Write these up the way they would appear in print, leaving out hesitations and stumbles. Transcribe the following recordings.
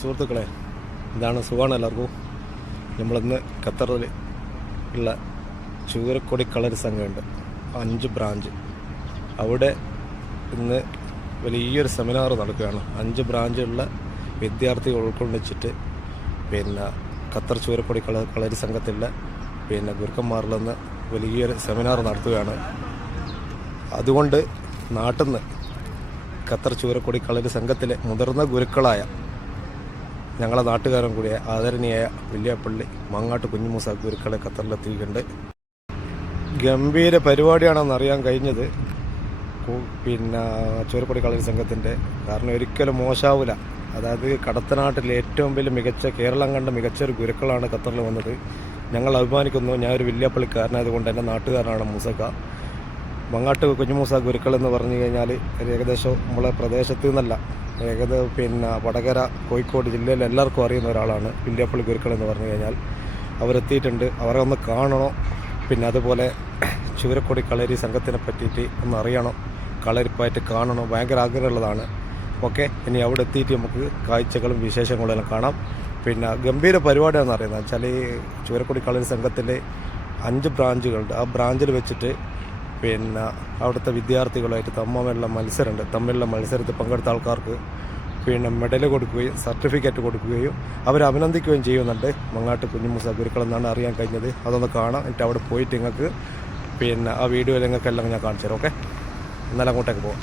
സുഹൃത്തുക്കളെ, ഇതാണ് സുഖമാണ് എല്ലാവർക്കും. നമ്മളിന്ന് ഖത്തറിൽ ഉള്ള ചൂരക്കൊടി കളരി സംഘമുണ്ട്, 5 ബ്രാഞ്ച്. അവിടെ ഇന്ന് വലിയൊരു സെമിനാർ നടക്കുകയാണ്. 5 ബ്രാഞ്ചുള്ള വിദ്യാർത്ഥികൾ ഉൾക്കൊള്ളിച്ചിട്ട് ഖത്തർ ചൂരക്കൊടി കളരി സംഘത്തിലുള്ള ഗുരുക്കന്മാരിൽ നിന്ന് വലിയൊരു സെമിനാർ നടത്തുകയാണ്. അതുകൊണ്ട് നാട്ടിൽ നിന്ന് ഖത്തർ ചൂരക്കൊടി കളരി സംഘത്തിലെ മുതിർന്ന ഗുരുക്കളായ ഞങ്ങളെ നാട്ടുകാരൻ കൂടിയ ആദരണീയായ വില്യാപ്പള്ളി മങ്ങാട്ട് കുഞ്ഞുമൂസ ഗുരുക്കളെ ഖത്തറിലെത്തിയിട്ടുണ്ട്. ഗംഭീര പരിപാടിയാണെന്ന് അറിയാൻ കഴിഞ്ഞത് ചൂരക്കൊടി കളരി സംഘത്തിൻ്റെ. കാരണം ഒരിക്കലും മോശാവില്ല. അതായത് കടത്തനാട്ടിലെ ഏറ്റവും വലിയ മികച്ച, കേരളം കണ്ട മികച്ചൊരു ഗുരുക്കളാണ് ഖത്തറിൽ വന്നത്. ഞങ്ങൾ അഭിമാനിക്കുന്നു. ഞാനൊരു വില്യാപ്പള്ളിക്കാരനായതുകൊണ്ട് എൻ്റെ നാട്ടുകാരനാണ് മൂസക്ക. മങ്ങാട്ട് കുഞ്ഞുമൂസ ഗുരുക്കൾ എന്ന് പറഞ്ഞു കഴിഞ്ഞാൽ ഏകദേശം നമ്മളെ പ്രദേശത്ത് നിന്നല്ല, വടകര, കോഴിക്കോട് ജില്ലയിൽ എല്ലാവർക്കും അറിയുന്ന ഒരാളാണ് വില്യാപ്പള്ളി ഗുരുക്കൾ എന്ന് പറഞ്ഞു കഴിഞ്ഞാൽ. അവരെത്തിയിട്ടുണ്ട്. അവരെ ഒന്ന് കാണണോ, അതുപോലെ ചൂരക്കൊടി കളരി സംഘത്തിനെ പറ്റിയിട്ട് ഒന്ന് അറിയണം, കളരിപ്പായിട്ട് കാണണം, ഭയങ്കര ആഗ്രഹമുള്ളതാണ്. ഓക്കെ, ഇനി അവിടെ എത്തിയിട്ട് നമുക്ക് കാഴ്ചകളും വിശേഷങ്ങളും എല്ലാം കാണാം. ഗംഭീര പരിപാടിയാണെന്ന് അറിയുന്നത് വെച്ചാൽ ഈ ചൂരക്കൊടി കളരി സംഘത്തിൻ്റെ 5 ബ്രാഞ്ചുകളുണ്ട്. ആ ബ്രാഞ്ചിൽ വെച്ചിട്ട് അവിടുത്തെ വിദ്യാർത്ഥികളായിട്ട് തമ്മിലുള്ള മത്സരത്തിൽ പങ്കെടുത്ത ആൾക്കാർക്ക് മെഡൽ കൊടുക്കുകയും സർട്ടിഫിക്കറ്റ് കൊടുക്കുകയും അവരെ അഭിനന്ദിക്കുകയും ചെയ്യുന്നുണ്ട് മങ്ങാട്ട് കുഞ്ഞുമൂസ ഗുരുക്കളെന്നാണ് അറിയാൻ കഴിഞ്ഞത്. അതൊന്ന് കാണാം. എന്നിട്ട് അവിടെ പോയിട്ട് നിങ്ങൾക്ക് ആ വീഡിയോയിൽ നിങ്ങൾക്കെല്ലാം ഞാൻ കാണിച്ചു തരാം. ഓക്കെ, എന്നാലും അങ്ങോട്ടേക്ക് പോകാം.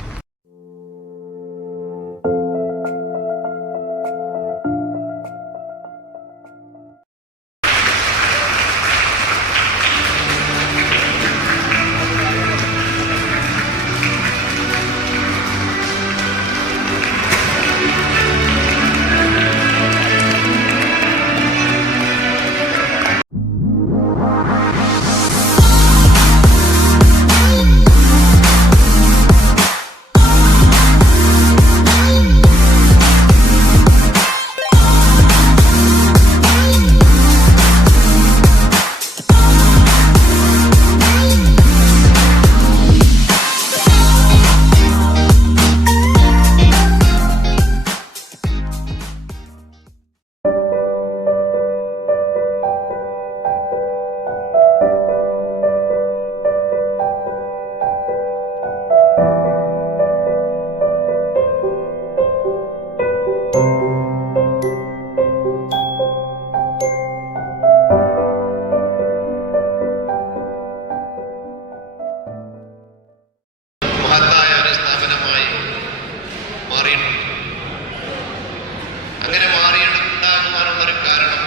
അങ്ങനെ മാറിയിട്ടുണ്ടാകുവാനുള്ളൊരു കാരണം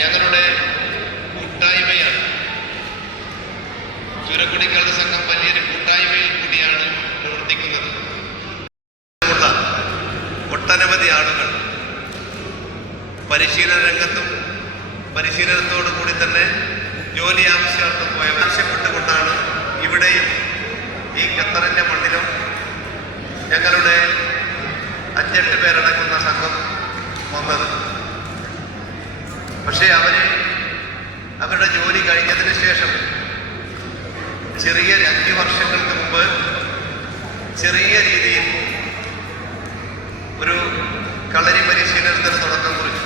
ഞങ്ങളുടെ കൂട്ടായ്മയാണ്. ചൂരക്കൊടി കളരി സംഘം വലിയൊരു കൂട്ടായ്മയിൽ കൂടിയാണ് പ്രവർത്തിക്കുന്നത്. ഒട്ടനവധി ആളുകൾ പരിശീലന രംഗത്തും പരിശീലനത്തോടു കൂടി തന്നെ ജോലി ആവശ്യാർത്ഥം ആവശ്യപ്പെട്ടുകൊണ്ടാണ് ഇവിടെയും ഈ ഖത്തറിൻ്റെ മണ്ണിലും ഞങ്ങളുടെ 5-8 പേരടങ്ങുന്ന സംഘം വന്നത്. പക്ഷേ അവരുടെ ജോലി കഴിഞ്ഞതിന് ശേഷം ചെറിയ 5 വർഷങ്ങൾക്ക് മുമ്പ് ചെറിയ രീതിയിൽ ഒരു കളരി പരിശീലനത്തിന് തുടക്കം കുറിച്ചു.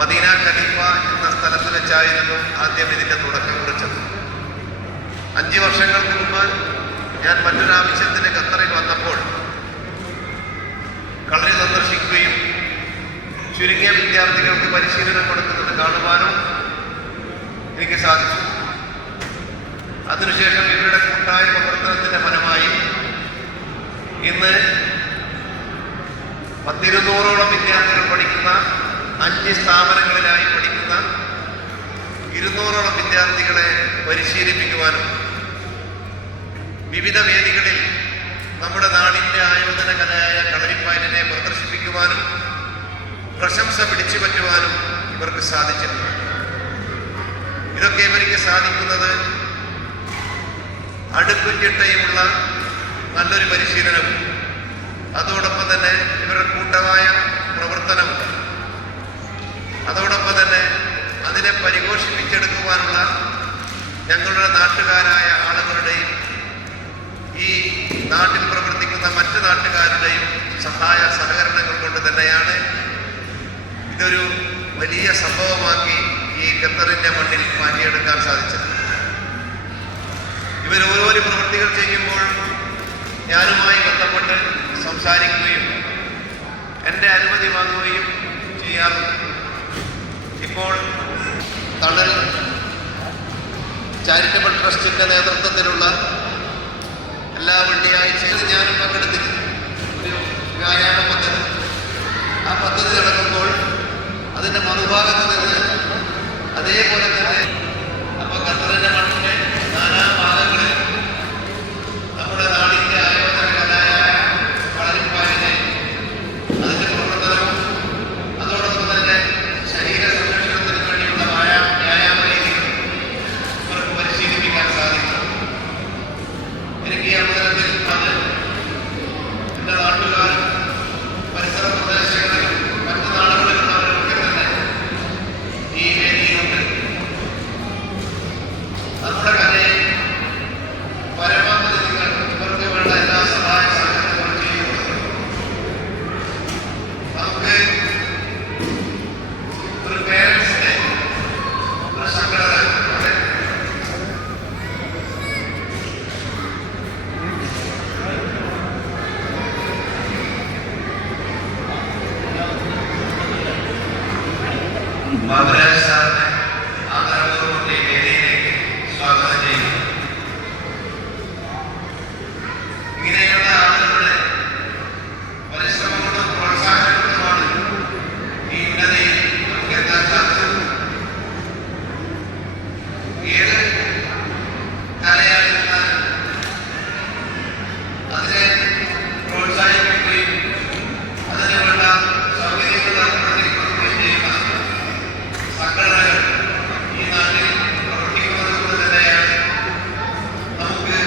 മദീന ഖലീഫ എന്ന സ്ഥലത്ത് വെച്ചായിരുന്നു ആദ്യം ഇതിൻ്റെ തുടക്കം കുറിച്ചത്. 5 വർഷങ്ങൾക്ക് മുമ്പ് ഞാൻ മറ്റൊരാവശ്യത്തിന് ഖത്തറിൽ വന്നപ്പോൾ കളരി സന്ദർശിക്കുകയും ചുരുങ്ങിയ വിദ്യാർത്ഥികൾക്ക് പരിശീലനം കൊടുക്കുന്നത് കാണുവാനും എനിക്ക് സാധിച്ചു. അതിനുശേഷം ഇവരുടെ കൂട്ടായ പ്രവർത്തനത്തിന്റെ ഫലമായി ഇന്ന് 1,200ഓളം വിദ്യാർത്ഥികൾ പഠിക്കുന്ന 5 സ്ഥാപനങ്ങളിലായി പഠിക്കുന്ന 200ഓളം വിദ്യാർത്ഥികളെ പരിശീലിപ്പിക്കുവാനും വിവിധ വേദികളിൽ നമ്മുടെ നാടിൻ്റെ ആയോധന കലയായ കളരിപ്പായലിനെ പ്രദർശിപ്പിക്കുവാനും പ്രശംസ പിടിച്ചു പറ്റുവാനും ഇവർക്ക് സാധിച്ചിട്ടുണ്ട്. ഇതൊക്കെ ഇവർക്ക് സാധിക്കുന്നത് അടുക്കും ചിട്ടയുമുള്ള നല്ലൊരു പരിശീലനവും അതോടൊപ്പം തന്നെ ഇവരുടെ കൂട്ടമായ പ്രവർത്തനവും അതോടൊപ്പം തന്നെ അതിനെ പരിപോഷിപ്പിച്ചെടുക്കുവാനുള്ള ഞങ്ങളുടെ നാട്ടുകാരായ ആളുകളുടെയും ഈ നാട്ടിൽ പ്രവർത്തിക്കുന്ന മറ്റു നാട്ടുകാരുടെയും സഹായ സഹകരണങ്ങൾ തന്നെയാണ് ഇതൊരു വലിയ സംഭവമാക്കി ഈ ഖത്തറിന്റെ മണ്ണിൽ മാറ്റിയെടുക്കാൻ സാധിച്ചത്. ഇവർ ഓരോരോ പ്രവൃത്തികൾ ചെയ്യുമ്പോൾ ഞാനുമായി ബന്ധപ്പെട്ട് സംസാരിക്കുകയും എൻ്റെ അനുമതി വാങ്ങുകയും ചെയ്യാറുണ്ട്. ഇപ്പോൾ തണൽ ചാരിറ്റബിൾ ട്രസ്റ്റിൻ്റെ നേതൃത്വത്തിലുള്ള എല്ലാ വെള്ളിയാഴ്ചയും ഞാനും പങ്കെടുത്തിരുന്നു ഒരു വ്യായാമ പദ്ധതി. ആ പദ്ധതി നടക്കുമ്പോൾ അതിൻ്റെ മറുഭാഗത്ത് നിന്ന് അതേപോലെ തന്നെ അപ്പോൾ ഖത്തറിൻ്റെ മണ്ണിൻ്റെ നാനാ ഭാഗങ്ങളിൽ നമ്മുടെ നാടിൻ്റെ ആയോധനകലായ കളരിപ്പാലിനെ അതിൻ്റെ പ്രവർത്തനവും അതോടൊപ്പം തന്നെ ശരീര സംരക്ഷണത്തിന് വേണ്ടിയുള്ള വ്യായാമ രീതികൾ ഇവർക്ക് പരിശീലിപ്പിക്കാൻ സാധിക്കും. എനിക്ക് ഈ അവസരത്തിൽ അത് എൻ്റെ നാട്ടുകാർ പരിസര പ്രദേശങ്ങളിൽ മറ്റു നാടുകളിലുള്ളവരൊക്കെ തന്നെ ഈ വേദിയിലുണ്ട്. നമ്മുടെ കലയെ പരമാവധി നിങ്ങൾ ഇവർക്ക് വേണ്ട എല്ലാ സഹായ സഹകരണങ്ങളും ചെയ്യുന്നത് നമുക്ക് ഒരു പേരൻസിനെ ഒരു സംഘടന ബാബുരാജ് സാറിനെ ആദരപൂർവ്വം ഈ വേദിയിലേക്ക് സ്വാഗതം ചെയ്യുന്നു. ഇങ്ങനെയുള്ള ആളുകളുടെ പരിശ്രമങ്ങളും പ്രോത്സാഹനങ്ങളുമാണ് ഈ ഉന്നതിയിൽ നമുക്ക് എത്താൻ സാധിച്ചത്. ഏത് കലയായിരുന്നാലും അതിനെ പ്രോത്സാഹിപ്പിക്കുകയും അതിന് വേണ്ട സൗകര്യങ്ങൾ ഏർപ്പെടുത്തി കൊടുക്കുകയും ചെയ്യുന്ന സംഘടനകൾ ഈ നാട്ടിൽ പ്രവർത്തിക്കുന്നത് കൊണ്ട് തന്നെയാണ് നമുക്ക്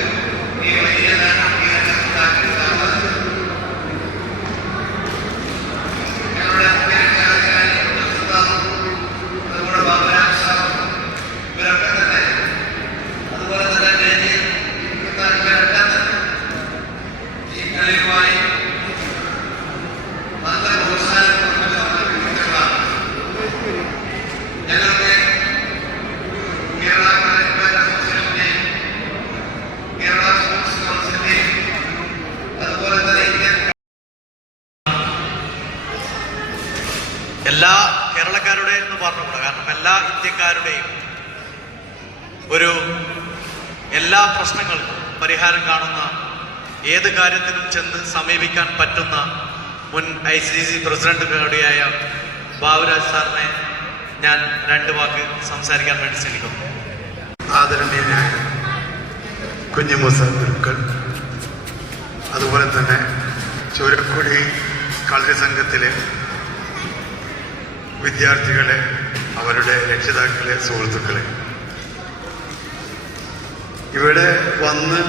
ഈ വലിയ ഉണ്ടാക്കിയെടുക്കാവുന്നത്. ഞങ്ങളുടെ മുഖ്യരക്ഷാധികാരി അതുപോലെ ബാബുരാജ് സാറും ഇവരൊക്കെ തന്നെ അതുപോലെ തന്നെ വേദിയിൽ ഇവരൊക്കെ തന്നെ ഈ കളിയുമായി നല്ല പ്രോത്സാഹനം കൊടുക്കുന്ന ഞങ്ങൾക്ക് കേരള കളരിപ്പയർ അസോസിയേഷന്റെയും കേരള സ്പോർട്സ് കൗൺസിലിന്റെയും അതുപോലെ തന്നെ ഇന്ത്യൻ എല്ലാ കേരളക്കാരുടെയും എന്ന് പറഞ്ഞുകൂടാ. കാരണം എല്ലാ ഇന്ത്യക്കാരുടെയും ഒരു എല്ലാ പ്രശ്നങ്ങൾക്കും പരിഹാരം കാണുന്ന ഏത് കാര്യത്തിനും ചെന്ന് സമീപിക്കാൻ പറ്റുന്ന മുൻ ICC പ്രസിഡന്റ് കൂടിയായ ബാബുരാജ് സാറിനെ ഞാൻ രണ്ട് വാക്ക് സംസാരിക്കാൻ വേണ്ടി ക്ഷണിക്കുന്നു. ആദരണീയനായ കുഞ്ഞുമൂസ ഗുരുക്കൾ, അതുപോലെ തന്നെ ചൂരക്കുടി കളരി സംഘത്തിലെ വിദ്യാർത്ഥികളെ, അവരുടെ രക്ഷിതാക്കളെ, സുഹൃത്തുക്കളെ, ഇവിടെ വന്ന്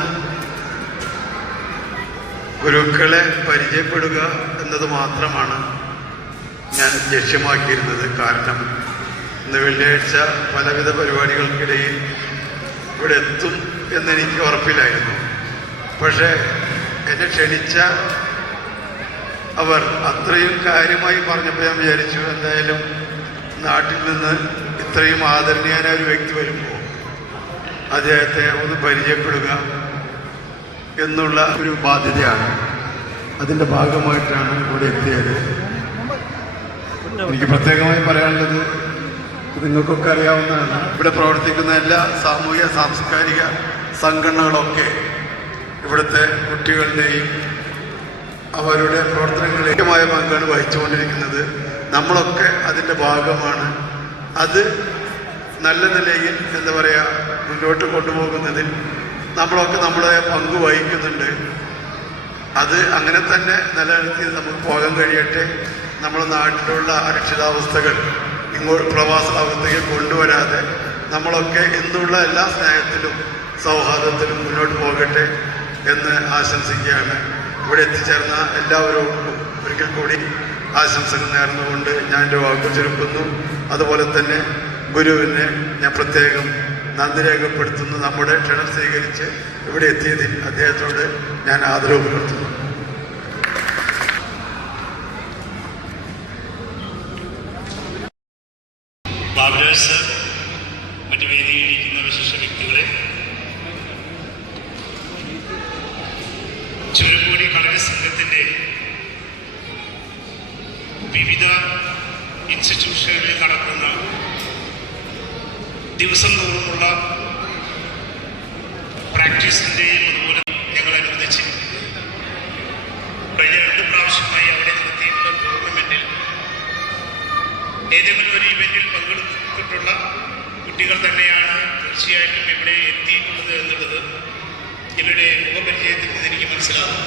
ഗുരുക്കളെ പരിചയപ്പെടുക എന്നത് മാത്രമാണ് ഞാൻ ലക്ഷ്യമാക്കിയിരുന്നത്. കാരണം ഇന്ന് വെള്ളിയാഴ്ച പലവിധ പരിപാടികൾക്കിടയിൽ ഇവിടെ എത്തും എന്നെനിക്ക് ഉറപ്പില്ലായിരുന്നു. പക്ഷേ എന്നെ ക്ഷണിച്ച അവർ അത്രയും കാര്യമായി പറഞ്ഞപ്പോൾ ഞാൻ വിചാരിച്ചു, എന്തായാലും നാട്ടിൽ നിന്ന് ഇത്രയും ആദരണീയനായ ഒരു വ്യക്തി വരുമ്പോൾ അദ്ദേഹത്തെ ഒന്ന് പരിചയപ്പെടുക എന്നുള്ള ഒരു ബാധ്യതയാണ്. അതിൻ്റെ ഭാഗമായിട്ടാണ് ഇവിടെ എത്തിയത്. എനിക്ക് പ്രത്യേകമായി പറയാനുള്ളത്, നിങ്ങൾക്കൊക്കെ അറിയാവുന്നതാണ്, ഇവിടെ പ്രവർത്തിക്കുന്ന എല്ലാ സാമൂഹിക സാംസ്കാരിക സംഘടനകളൊക്കെ ഇവിടുത്തെ കുട്ടികളുടെയും അവരുടെ പ്രവർത്തനങ്ങളിലേക്കുമായ പങ്കാണ് വഹിച്ചുകൊണ്ടിരിക്കുന്നത്. നമ്മളൊക്കെ അതിൻ്റെ ഭാഗമാണ്. അത് നല്ല നിലയിൽ എന്താ പറയുക മുന്നോട്ട് കൊണ്ടുപോകുന്നതിൽ നമ്മളൊക്കെ നമ്മുടെ പങ്ക് വഹിക്കുന്നുണ്ട്. അത് അങ്ങനെ തന്നെ നിലനിർത്തി നമുക്ക് പോകാൻ കഴിയട്ടെ. നമ്മുടെ നാട്ടിലുള്ള അരക്ഷിതാവസ്ഥകൾ ഇങ്ങോട്ട് പ്രവാസാവസ്ഥയിൽ കൊണ്ടുവരാതെ നമ്മളൊക്കെ ഇന്നുള്ള എല്ലാ സ്നേഹത്തിലും സൗഹാർദ്ദത്തിലും മുന്നോട്ട് പോകട്ടെ എന്ന് ആശംസിക്കുകയാണ്. ഇവിടെ എത്തിച്ചേർന്ന എല്ലാവരോടും ഒരിക്കൽ കൂടി ആശംസകൾ നേർന്നുകൊണ്ട് ഞാൻ എൻ്റെ വാക്ക് ചുരുക്കുന്നു. അതുപോലെ തന്നെ ഗുരുവിനെ ഞാൻ പ്രത്യേകം നന്ദി രേഖപ്പെടുത്തുന്നു. നമ്മുടെ ക്ഷണം സ്വീകരിച്ച് ഇവിടെ എത്തിയതിൽ അദ്ദേഹത്തോട് ഞാൻ ആദരവ് പുലർത്തുന്നു. ബാബുരാജ് സർ, മറ്റ് വേദിയിലിരിക്കുന്ന വിശിഷ്ട വ്യക്തികളെ, ചുരംകോടി കളരി സംഘത്തിൻ്റെ വിവിധ ഇൻസ്റ്റിറ്റ്യൂഷനുകളിൽ നടക്കുന്ന ദിവസം തോറുമുള്ള പ്രാക്ടീസിൻ്റെയും അതുപോലെ ഞങ്ങൾ അനുവദിച്ചിരുന്നു. കഴിഞ്ഞ 2 പ്രാവശ്യമായി അവിടെ നടത്തിയിട്ടുള്ള ടൂർണമെൻറ്റിൽ ഏതെങ്കിലും ഒരു ഇവൻറ്റിൽ പങ്കെടുത്തിട്ടുള്ള കുട്ടികൾ തന്നെയാണ് തീർച്ചയായിട്ടും ഇവിടെ എത്തിയിട്ടുള്ളത് എന്നുള്ളത് ഇവരുടെ മുഖപരിചയത്തിൽ നിന്ന് എനിക്ക് മനസ്സിലാവും.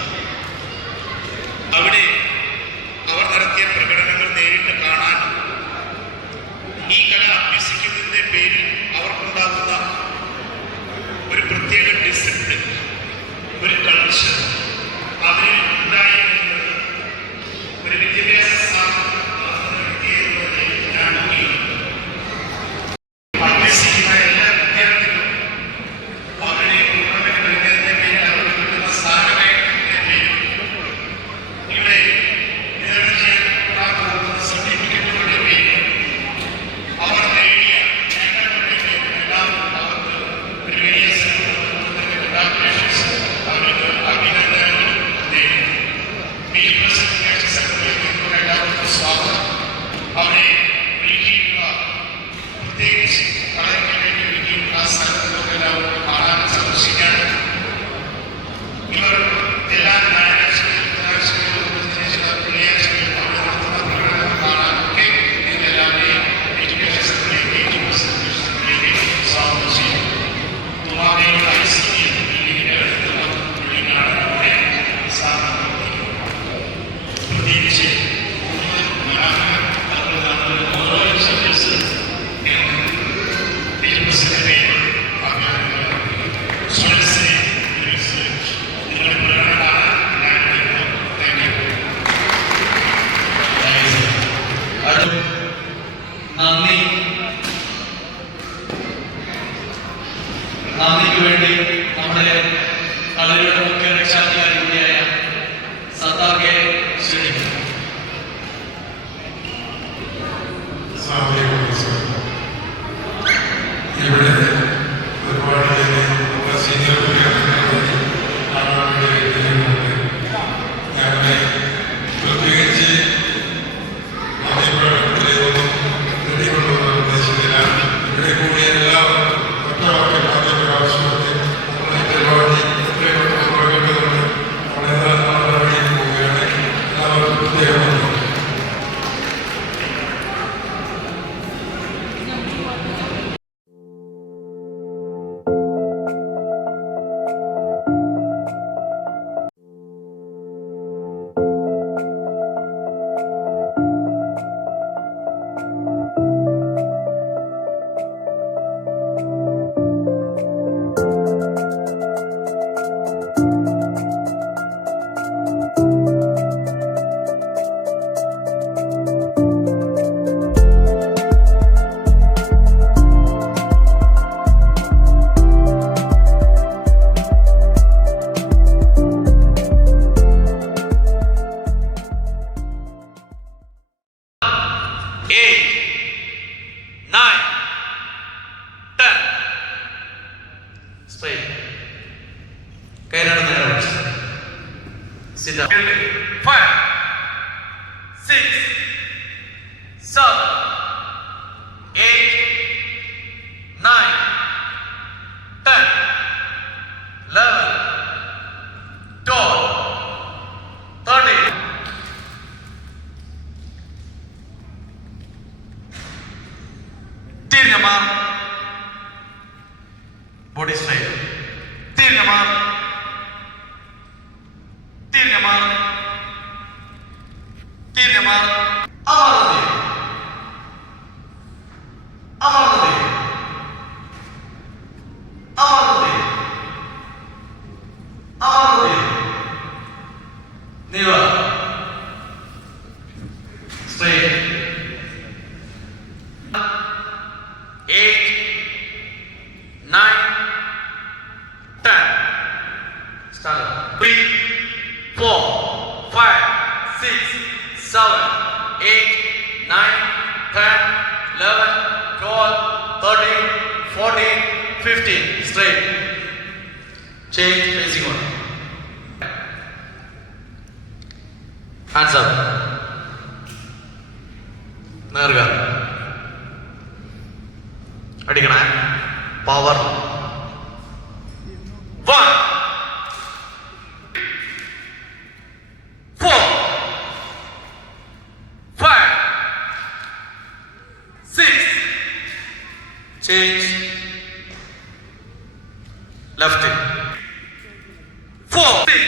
അവിടെ അവർ നടത്തിയ പ്രകടനങ്ങൾ നേരിട്ട് കാണാൻ, ഈ കല അഭ്യസിക്കുന്നതിൻ്റെ പേരിൽ അവർക്കുണ്ടാകുന്ന ഒരു പ്രത്യേക ഡിസിപ്ലിൻ, ഒരു കൾച്ചർ അവരിൽ ഉണ്ടായി എന്നുള്ളത് ഒരു വിദ്യാഭ്യാസ സ്ഥാപനം അഭ്യസിക്കുന്ന എല്ലാ വിദ്യാർത്ഥികളും അവരുടെ ടൂർണമെന്റ് കളിക്കുന്നതിന്റെ പേരിൽ അവർക്ക് കിട്ടുന്ന സ്ഥാനത്തിന്റെ പേരിൽ ഇവിടെ വിതരണം ചെയ്യാൻ പോകുന്ന സർട്ടിഫിക്കറ്റുകളുടെ പേരിൽ അവർ നേടിയ നേട്ടങ്ങളുടെ പേരിൽ എല്ലാം അവർക്ക് ഒരു വലിയ കൺഗ്രാറ്റുലേഷൻസ്, അവർക്ക് അഭിനന്ദനങ്ങൾ നേരുന്നു. ഈ പ്രസംഗിച്ച സെക്രട്ടറിക്ക് എല്ലാവർക്കും സ്വാഗതം. അവരെ ഒരുക്കിയിട്ടുള്ള, പ്രത്യേകിച്ച് കളരിക്ക് വേണ്ടി ഒരുക്കിയിട്ടുള്ള സ്ഥലങ്ങളിലൊക്കെ എല്ലാവർക്കും കാണാനും സന്ദർശിക്കാനും, ഇവർ എല്ലാ ഞായറാഴ്ചകളിലും വെള്ളിയാഴ്ചകളിലും അവർ നടത്തുന്ന പ്രകടനം കാണാനൊക്കെ നിങ്ങളെല്ലാവരെയും എഡ്യൂക്കേഷൻ സെക്രട്ടറിയേക്കും സ്വാഗതം ചെയ്യും. തുമാമയുടെ ICD ബിൽഡിങ്ങിന്റെ അടുത്തുള്ള ബിൽഡിങ്ങാണ് നമ്മുടെ സ്ഥാപനം. പ്രത്യേകിച്ച് നന്ദിക്ക് വേണ്ടി നമ്മുടെ കളരിയുടെ മുഖ്യ രക്ഷാധികാരി കൂടിയായ സത്താർക്കെ ക്ഷണിക്കുന്നു. ഇവിടെ ഒരുപാട് സീനിയർ ഞങ്ങളെ പ്രത്യേകിച്ച് ഉദ്ദേശിക്കില്ല. ഇവിടെ കൂടിയ എല്ലാവരും ഒറ്റവാക്കിൽ ആദ്യമൊരു ആവശ്യപ്പെട്ട് നമ്മളെ പരിപാടി എത്രയും പെട്ടെന്ന് പുറകോട്ടുകൊണ്ട് നമ്മളെല്ലാം നമ്മുടെ വഴിയിൽ പോവുകയാണ്. എല്ലാവർക്കും പ്രത്യേകം കൈനാട് നേരെ വിളിച്ചു. Sit down. 5, 6, 7, 8, 9, 10, 11, 12, 13. തിരിഞ്ഞ മാർ, ബോഡി സ്ട്രൈറ്റ്. തിരിഞ്ഞ മാർ, തിരിഞ്ഞ മാർ, തിരിഞ്ഞ Mar. അമർന്നതേ, അമർന്നതേ, അമർന്നതേ, അമർന്നതേ. നീവ straight. 8, 9, 10. Start. 3, 4, 5, 6, 7, 8, 9, 10, 11, 12, 13, 14, 15. Straight. Change facing on. Hands up. നേർക അടിക്കണേ. Power. 1, 4, 5, 6. Change. Left. 4, 6.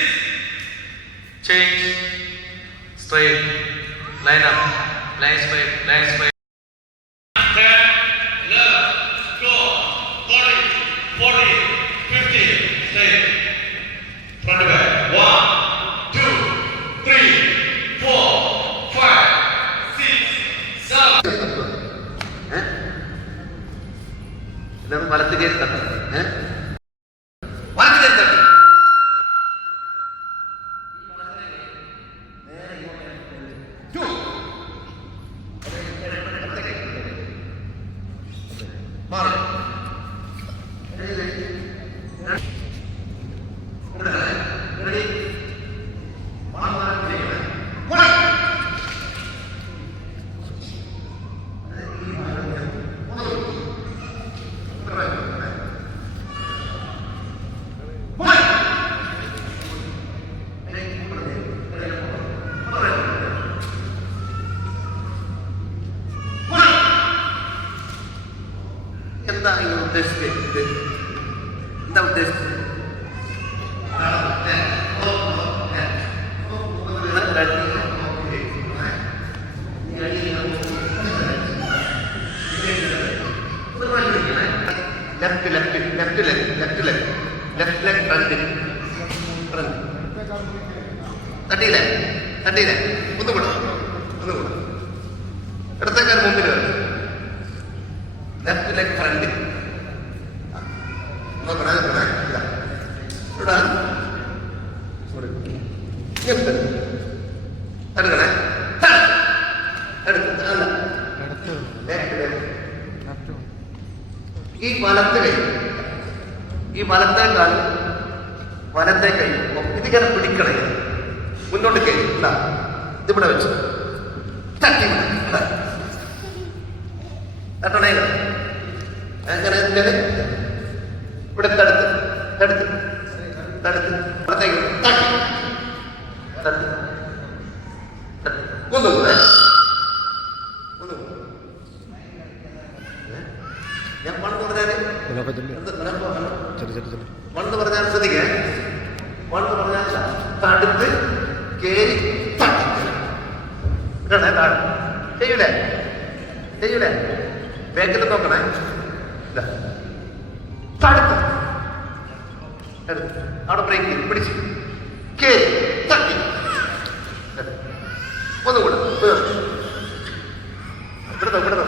Change. Straight. Line up. Line straight. Line straight. 10, 11, 12, 13, 14, 15. Straight. Front to back. 1, 2, 3, 4, 5, 6, 7. ഇതാണ് വലത്ത് കയറി തട്ടത്. വലത്ത് കയറി തട്ടി. മാറി. എന്താ നിങ്ങൾ ഉദ്ദേശിച്ചത്? എന്താ ഉദ്ദേശിച്ചത്? Left left left leg left leg left leg front front തട്ടിയില്ലേ തട്ടിയില്ലേ ഒന്നുകൂടെ ഒന്നുകൂടെ ഇടത്തേക്കാർ മുമ്പിൽ വരും. ലെഫ്റ്റ് ലെഗ് ഫ്രണ്ട് എടുക്കണേ. ഈ വലത്ത് കൈ ഈ വലത്തെ കാല് വലത്തെ കൈ ഇതിങ്ങനെ പിടിക്കണേ. മുന്നോട്ട് കൈ ഇതിവിടെ വെച്ച് തട്ടി തട്ടണേ. അങ്ങനെ ഇവിടെ തടുത്ത് തടുത്ത് തടുത്ത് വലത്തേക്ക് തട്ടി തട്ടി ഒന്നുകൂടെ ഒന്നുകൂടെ. ഞാൻ പണ്ട് പറഞ്ഞാല് മണ്ണ് പറഞ്ഞാൽ ശ്രദ്ധിക്കേ. മണ്ണ് പറഞ്ഞാൽ തടുത്ത് കേറി തട്ടി ചെയ്യൂലേ ചെയ്യൂലേ. ബാക്കിൽ നോക്കണേ. തടുത്ത് അവിടെ ബ്രേക്ക് ചെയ്ത് പിടിച്ച് കേറി തട്ടി ഒന്നുകൂടെ ഇവിടുന്ന് ഇവിടുന്ന്.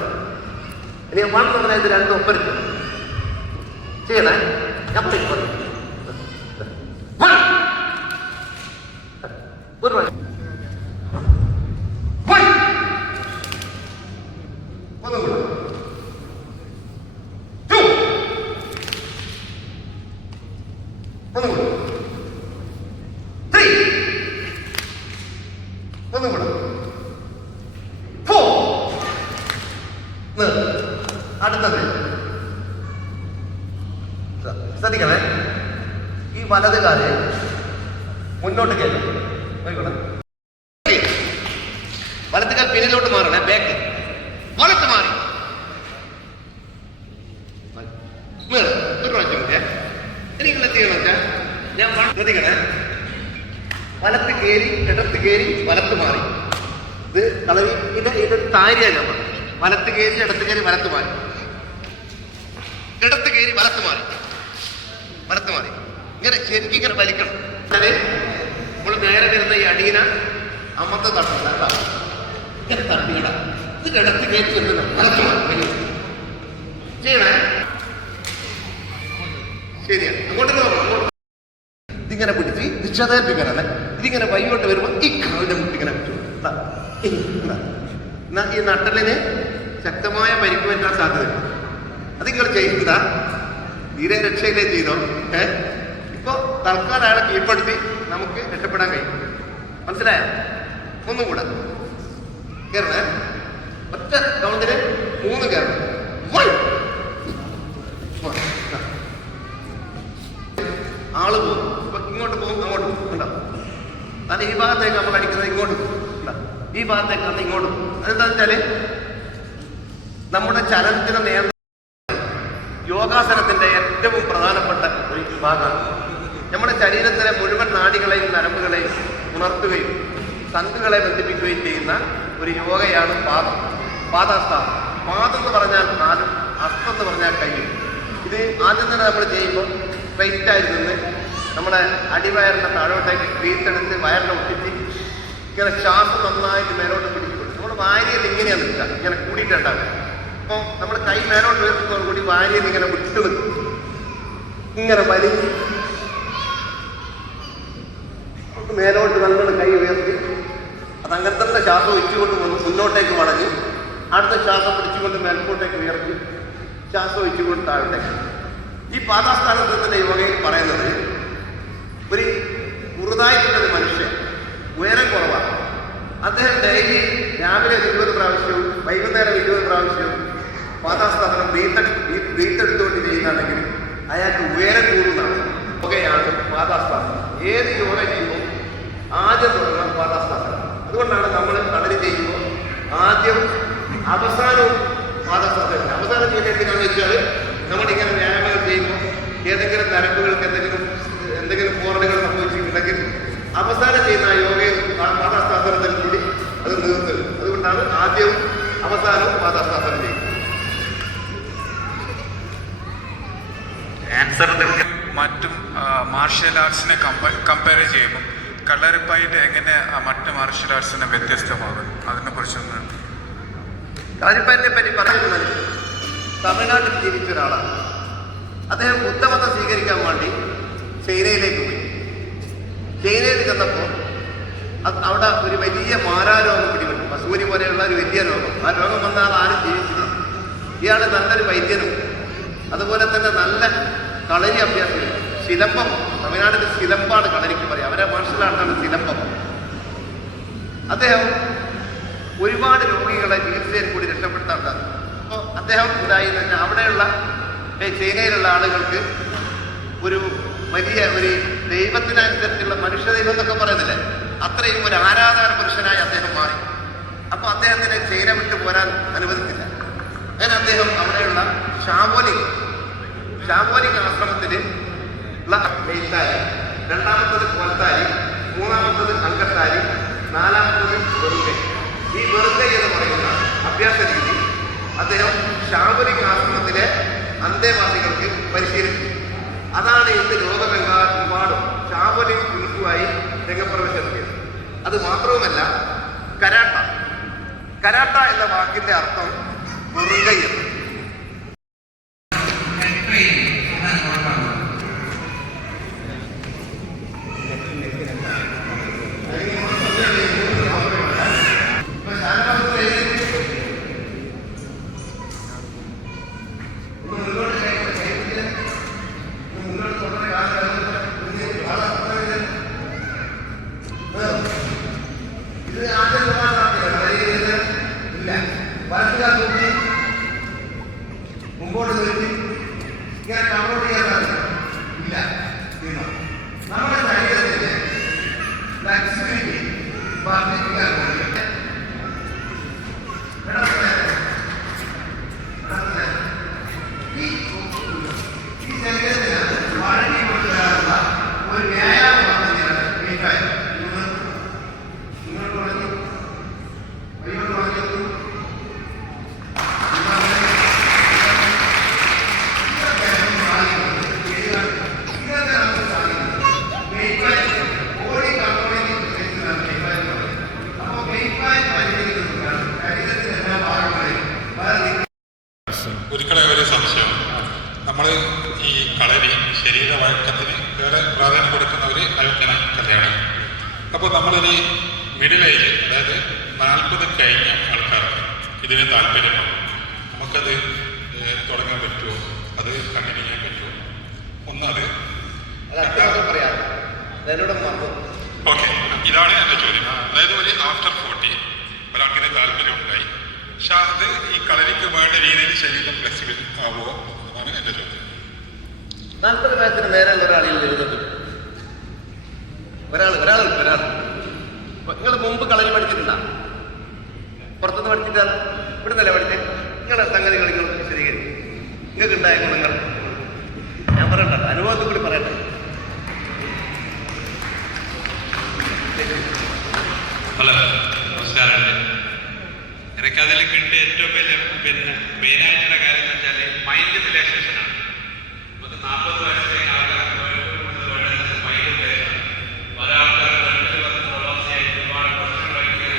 ഇനി മണ്ണ് പറഞ്ഞാൽ ഇത് രണ്ടും ഒപ്പരുത്ത് ചെയ്യണേ. ഞാൻ പറയും ഒരു പ്രാവശ്യം ഒന്നുകൂടെ ഒന്നുകൂടെ 3 ഒന്നുകൂടെ 4 അടുത്തത് ശ്രദ്ധിക്കണേ. ഈ വലത് കാല് മുന്നോട്ട് കയറ്റും. വലത്ത് കാൽ പിന്നിലോട്ട് മാറണേ. ബാക്ക് വലത്ത് മാറി ഒരു പ്രാവശ്യം എനിക്കുള്ള ചെയ്യണം. ഞാൻ ശ്രദ്ധിക്കണേ. വലത്ത് കയറി ഇടത്ത് കയറി വലത്ത് മാറി. ഇത് കളവി പിന്നെ ഇതൊരു താരിയാണ് ഞാൻ പറഞ്ഞു. വലത്ത് കയറി ഇടത്ത് കയറി വലത്ത് മാറി ഇടത്ത് കയറി വലത്ത് മാറി വലത്ത് മാറി. ഇങ്ങനെ ശരിക്കും ഇങ്ങനെ വലിക്കണം. നമ്മൾ നേരെ വരുന്ന ഈ അടീന അമ്മത്തെ തട്ടില്ല ഇങ്ങനെ തട്ടിയിട. ഇത് ഇടത്ത് കയറ്റി വരുന്ന വലത്ത് മാറി ചെയ്യണേ. ശരിയാണ്. അങ്ങോട്ട് നോക്കണം. ഇതിങ്ങനെ പിടിച്ച് നിശ്ചതേൽപ്പിക്കാനല്ലേ. ഇതിങ്ങനെ വൈകോട്ട് വരുമ്പോൾ ഈ കാലിന്റെ മുട്ടിങ്ങനെ പറ്റും. ഈ നട്ടലിന് ശക്തമായ പരിക്ക് പറ്റാൻ സാധ്യതയുണ്ട്. അത് നിങ്ങൾ ചെയ്യണ്ട, തീരെ രക്ഷയിലേ ചെയ്തോ. ഇപ്പൊ തൽക്കാലം അയാളെ കീഴ്പ്പെടുത്തി നമുക്ക് രക്ഷപ്പെടാൻ കഴിയും. മനസ്സിലായോ? ഒന്നും കൂടെ കയറണേ, ഒറ്റ കൗണ്ടിന് 3 കയറണം. ആള് പോകും. ഇപ്പൊ ഇങ്ങോട്ട് പോകും, അങ്ങോട്ട് പോകും. കണ്ടോ? അത് ഈ ഭാഗത്തേക്ക് നമ്മൾ അടിക്കുന്നത് ഇങ്ങോട്ട് പോകും. ഈ ഭാഗത്തേക്കാണ് ഇങ്ങോട്ട് പോകും. അതെന്താ വെച്ചാല് നമ്മുടെ ചലനത്തിന് നിയന്ത്രണം യോഗാസനത്തിന്റെ ഏറ്റവും പ്രധാനപ്പെട്ട ഒരു ഭാഗമാണ്. നമ്മുടെ ശരീരത്തിലെ മുഴുവൻ നാഡികളെയും നരമ്പുകളെയും ഉണർത്തുകയും തന്തുകളെ ബന്ധിപ്പിക്കുകയും ചെയ്യുന്ന ഒരു യോഗയാണ് പാദം, പാദാസ്ഥാനം. പാദം എന്ന് പറഞ്ഞാൽ കാലും, ഹസ്തം എന്ന് പറഞ്ഞാൽ കൈയും. ഇത് ആദ്യം തന്നെ നമ്മൾ ചെയ്യുമ്പോൾ സ്ട്രൈറ്റ് ആയി നിന്ന് നമ്മുടെ അടിവയറിൻ്റെ താഴോട്ടേക്ക് വീർത്തെടുത്ത് വയറിനെ ഒട്ടിച്ച് ഇങ്ങനെ ശ്വാസം നന്നായിട്ട് മേലോട്ട് പിടിച്ചുകൊണ്ട് നമ്മുടെ വാരിയിൽ ഇങ്ങനെയാണ് നിൽക്കുക, ഇങ്ങനെ കൂടിയിട്ടുണ്ടാവും. അപ്പോൾ നമ്മൾ കൈ മേലോട്ട് ഉയർത്തുന്നതോടുകൂടി വാരിയിൽ ഇങ്ങനെ വിട്ടു നിൽക്കും, ഇങ്ങനെ വലിഞ്ഞ് മേലോട്ട് നല്ലോണം കൈ ഉയർത്തി അതങ്ങനെ തന്നെ ശ്വാസം ഒഴിച്ചുകൊണ്ട് മുന്നോട്ടേക്ക് വളഞ്ഞ് അടുത്ത ശ്വാസം പിടിച്ചുകൊണ്ട് മേൽപോട്ടേക്ക് ഉയർത്തി ശ്വാസം ഒഴിച്ചുകൊണ്ട് താഴോട്ടേക്ക്. ഈ പാദാസ്ഥാനത്തിന്റെ യോഗയിൽ പറയുന്നത് ഒരു കുറുതായിട്ടുള്ളൊരു മനുഷ്യൻ, ഉയരം കുറവാണ്. അദ്ദേഹം ഡെയിലി രാവിലെ 20 പ്രാവശ്യവും വൈകുന്നേരം 20 പ്രാവശ്യവും പാദാസ്ഥാനം ബ്രീത്തെടുത്തുകൊണ്ട് ചെയ്യുകയാണെങ്കിൽ അയാൾക്ക് ഉയരം കൂടുന്നതാണ്. യോഗയാണ് പാദാസ്ഥാനം. ഏത് യോഗ ചെയ്യുമ്പോൾ ആദ്യം തുടങ്ങണം പാദാസ്ഥാനം. അതുകൊണ്ടാണ് നമ്മൾ കടലിൽ ചെയ്യുമ്പോൾ ആദ്യം അവസാനവും പാദാസ്ഥാനം. അവസാനം ചെയ്യുന്നതിനാണെന്ന് വെച്ചാൽ നമ്മളിങ്ങനെ വ്യായാമങ്ങൾ ചെയ്യുമ്പോൾ ഏതെങ്കിലും നരമ്പുകൾക്ക് എന്തെങ്കിലും പോറലുകൾ സംഭവിച്ചിട്ടുണ്ടെങ്കിൽ അവസാനം ചെയ്യുന്ന ആ യോഗയിൽ പാദാസ്ഥാനത്തിൽ കൂടി അത് നിർത്തും. അതുകൊണ്ടാണ് ആദ്യവും അവസാനവും പാദാസ്ഥാനം ചെയ്യുന്നത്. മറ്റും മാർഷ്യൽ ആർട്സിനെ കമ്പയർ ചെയ്യുമ്പോൾ കളരിപ്പയറ്റ് എങ്ങനെ മറ്റ് മാർഷ്യൽ ആർട്സിനെ വ്യത്യസ്തമാകും? അതിനെ കുറിച്ചൊന്ന്. കളരിപ്പയറ്റിനെ പറ്റി പറയുന്ന മനുഷ്യൻ തമിഴ്നാട്ടിൽ ജീവിച്ച ഒരാളാണ്. അദ്ദേഹം ബുദ്ധമതം സ്വീകരിക്കാൻ വേണ്ടി ചൈനയിലേക്ക് പോയി. ചൈനയിൽ ചെന്നപ്പോൾ അവിടെ ഒരു വലിയ മാരാരോഗം പിടിപെട്ടു. മസൂരി പോലെയുള്ള ഒരു വലിയ രോഗം. ആ രോഗം വന്നാൽ ആരും ജീവിച്ചില്ല. ഇയാൾ നല്ലൊരു വൈദ്യനും അതുപോലെ തന്നെ നല്ല കളരി അഭ്യാസികൾ. ശിലംബം, തമിഴ്നാട്ടിൽ ശിലംബാണ് കളരിക്ക് പറയുക. അവരെ മാർഷൽ ആർട്ടാണ് ശിലംബം. അദ്ദേഹം ഒരുപാട് രോഗികളെ ചികിത്സയിൽ കൂടി രക്ഷപ്പെടുത്താറുണ്ട്. അപ്പോൾ അദ്ദേഹം ഇതായി തന്നെ അവിടെയുള്ള ചൈനയിലുള്ള ആളുകൾക്ക് ഒരു വലിയ ഒരു ദൈവത്തിനനുസരിച്ചുള്ള മനുഷ്യ ദൈവം എന്നൊക്കെ പറയുന്നില്ലേ, അത്രയും ഒരു ആരാധന പുരുഷനായി അദ്ദേഹം മാറി. അപ്പോൾ അദ്ദേഹത്തിനെ ചൈന വിട്ടു പോരാൻ അനുവദിച്ചില്ല. അങ്ങനെ അദ്ദേഹം അവിടെയുള്ള ഷാവോലിംഗ് ആശ്രമത്തിൽ ഉള്ള മെയ്ത്താരി, രണ്ടാമത്തത് കോൽത്താരി, മൂന്നാമത്തത് അങ്കത്താരി, നാലാമത്തത് വെറുകൈ. ഈ വെറുകൈ എന്ന് പറയുന്ന അഭ്യാസ രീതി അദ്ദേഹം ഷാവോലിംഗ് ആശ്രമത്തിലെ അന്തേവാസികൾക്ക് പരിശീലിപ്പിച്ചു. അതാണ് ഇന്ന് ലോകമെമ്പാടും ഷാവോലിംഗ് കുൽസുവായി രംഗപ്രവേശം ചെയ്തത്. അത് മാത്രവുമല്ല, കരാട്ട എന്ന വാക്കിന്റെ അർത്ഥം വെറുകൈ എന്ന്. മുമ്പോട്ട് നിർത്തി ഇങ്ങനെ കൺട്രോൾ ചെയ്യാൻ ഇല്ല. നമ്മുടെ ശരീരത്തിന്റെ ഫ്ലെക്സിബിലിറ്റി വർദ്ധിപ്പിക്കാൻ ഈ ശരീരത്തിന് വഴങ്ങി കൊടുക്കാനുള്ള ഒരു വ്യായാമം ഇങ്ങോട്ട് വളഞ്ഞു ഇങ്ങോട്ട് വളഞ്ഞു ഒരിക്കലും ഒരു സംശയം, നമ്മൾ ഈ കളരി ശരീരവഴക്കത്തിന് ഏറെ പ്രാധാന്യം കൊടുക്കുന്ന ഒരു ആയോധന കലയാണ്. അപ്പോൾ നമ്മളൊരു മിഡിൽ ഏജ്, അതായത് 40 കഴിഞ്ഞ ആൾക്കാർക്ക് ഇതിന് താല്പര്യമാണ്. നമുക്കത് തുടങ്ങാൻ പറ്റുമോ? അത് കണ്ടിന്യൂ ചെയ്യാൻ പറ്റുമോ? ഒന്നത് പറയാം. ഓക്കെ, ഇതാണ് എൻ്റെ ചോദ്യം. അതായത് ഒരു ആഫ്റ്റർ 40 ഒരാൾക്കിന് താല്പര്യം ഉണ്ടായി, പക്ഷെ അത് ഈ കളരിക്ക് വേണ്ട രീതിയിൽ ശരീരം ഫ്ലെക്സിബിൾ ആവുമോ എന്നാണ് എൻ്റെ ചോദ്യം. 40 വയസ്സിന് മേലുള്ള ഒരാളിൽ എഴുതുന്നുണ്ട്. ഒരാൾ നിങ്ങൾ മുമ്പ് കളരി പഠിച്ചിട്ടുണ്ടാ? പുറത്തുനിന്ന് പഠിച്ചിട്ടാണ്? ഇവിടുന്നല്ലേ പഠിച്ചേ? നിങ്ങളുടെ സംഗതികൾ നിങ്ങൾ വിശദീകരിക്കും. നിങ്ങൾക്ക് ഉണ്ടായ ഗുണങ്ങൾ ഞാൻ പറയണ്ട, അനുഭവത്തിൽ കൂടി പറയട്ടെ. ഹലോ, നമസ്കാരമുണ്ട്. എനിക്കതിൽ കിട്ടിയ ഏറ്റവും വലിയ മെയിനായിട്ടുള്ള കാര്യം എന്ന് വെച്ചാൽ മൈൻഡ് റിലാക്സേഷനാണ്. നമുക്ക് 40 വയസ്സ് ആൾക്കാർക്ക് മൈൻഡ് റിലാക്സേഷൻ. പല ആൾക്കാർ പ്രൊളോസിയായിട്ട് ഒരുപാട് പ്രശ്നങ്ങളൊക്കെ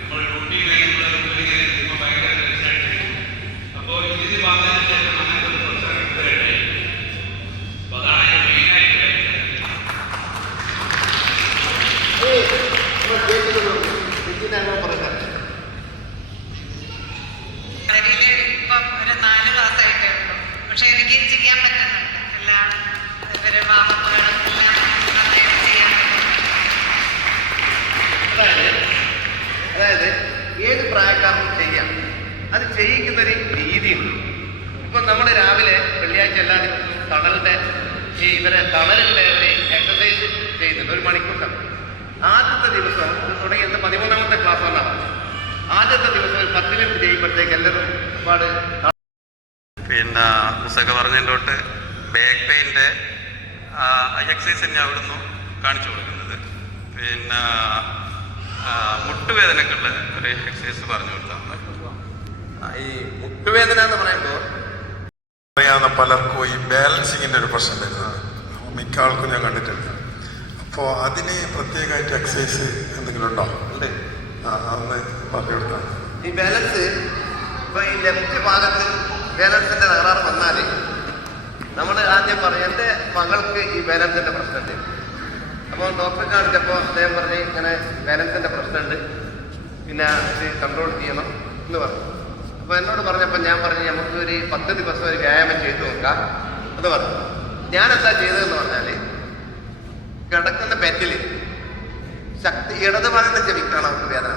നമ്മൾ ഡ്യൂട്ടി കഴിയുമ്പോഴേക്കും ഇപ്പോൾ ഭയങ്കര ടെൻഷനായിട്ട്. അപ്പോൾ ഇതിന് വന്നതിന് ശേഷം അങ്ങനത്തെ ഒരു പ്രശ്നം ഉണ്ടായി. അപ്പോൾ അതാണ് മെയിനായിട്ട് ഇപ്പം ഒരു 4 ക്ലാസ്സായിട്ടേ ഉള്ളൂ. പക്ഷെ എനിക്ക് ചെയ്യാൻ പറ്റുന്നുണ്ട്. എല്ലാം ഇവര് വാമപ്പുകളും എല്ലാം നന്നായിട്ട് ചെയ്യാൻ പറ്റുന്നുണ്ട്. അതായത് ഏത് പ്രായക്കാർക്കും ചെയ്യാം. അത് ചെയ്യിക്കുന്നൊരു രീതിയുണ്ട്. ഇപ്പം നമ്മൾ രാവിലെ വെള്ളിയാഴ്ച എല്ലാ ദിവസവും തണലിൻ്റെ തണലിൻ്റെ ഒരു എക്സസൈസ് ചെയ്യുന്നുണ്ട്, 1 മണിക്കൂർ. ആദ്യത്തെ ദിവസം തുടങ്ങിയത് 13ാമത്തെ ക്ലാസ് എന്നാണ്. ആദ്യത്തെ ദിവസം ഒരു 10 മിനിറ്റ് ചെയ്യുമ്പോഴത്തേക്ക് എല്ലാവരും ഒരുപാട് പിന്നെ മുസൊക്കെ പറഞ്ഞതിലോട്ട് ബാക്ക് പെയിൻ്റെ എക്സസൈസ് തന്നെ അവിടുന്ന് കാണിച്ചു കൊടുക്കുന്നത്. പിന്നെ മുട്ടുവേദനക്കുള്ള ഒരു എക്സസൈസ് പറഞ്ഞു കൊടുത്താണ്. ഈ മുട്ടുവേദന എന്ന് പറയുമ്പോൾ അറിയാവുന്ന പലർക്കും ഈ ബാലൻസിങ്ങിൻ്റെ ഒരു പ്രശ്നം വരുന്നത് മിക്ക ആൾക്കും ഞാൻ കണ്ടിട്ടുണ്ട്. അപ്പോൾ അതിന് പ്രത്യേകമായിട്ട് എക്സസൈസ് എന്തെങ്കിലും ഉണ്ടോ? ഉണ്ട്. അന്ന് പറഞ്ഞു കൊടുക്കാം. ഈ ബാലൻസ് ഇപ്പോൾ ഈ ലെഫ്റ്റ് ഭാഗത്ത് ബാലൻസിൻ്റെ തകരാറ് വന്നാൽ നമ്മൾ ആദ്യം പറയും, എൻ്റെ മകൾക്ക് ഈ ബാലൻസിൻ്റെ പ്രശ്നമുണ്ട്. അപ്പോൾ ഡോക്ടറെ കാണിച്ചപ്പോൾ അദ്ദേഹം പറഞ്ഞ് ഇങ്ങനെ ബാലൻസിൻ്റെ പ്രശ്നമുണ്ട്, പിന്നെ ഇത് കൺട്രോൾ ചെയ്യണം എന്ന് പറഞ്ഞു. അപ്പോൾ എന്നോട് പറഞ്ഞപ്പോൾ ഞാൻ പറഞ്ഞു നമുക്ക് ഒരു 10 ദിവസം ഒരു വ്യായാമം ചെയ്തു നോക്കാം എന്ന് പറഞ്ഞു. ഞാനെന്താ ചെയ്തതെന്ന് പറഞ്ഞാൽ കിടക്കുന്ന ബെഡിൽ ശക്തി ഇടത് ഭാഗത്തെ ചെവിക്കാണ് അവർക്ക് വേദന.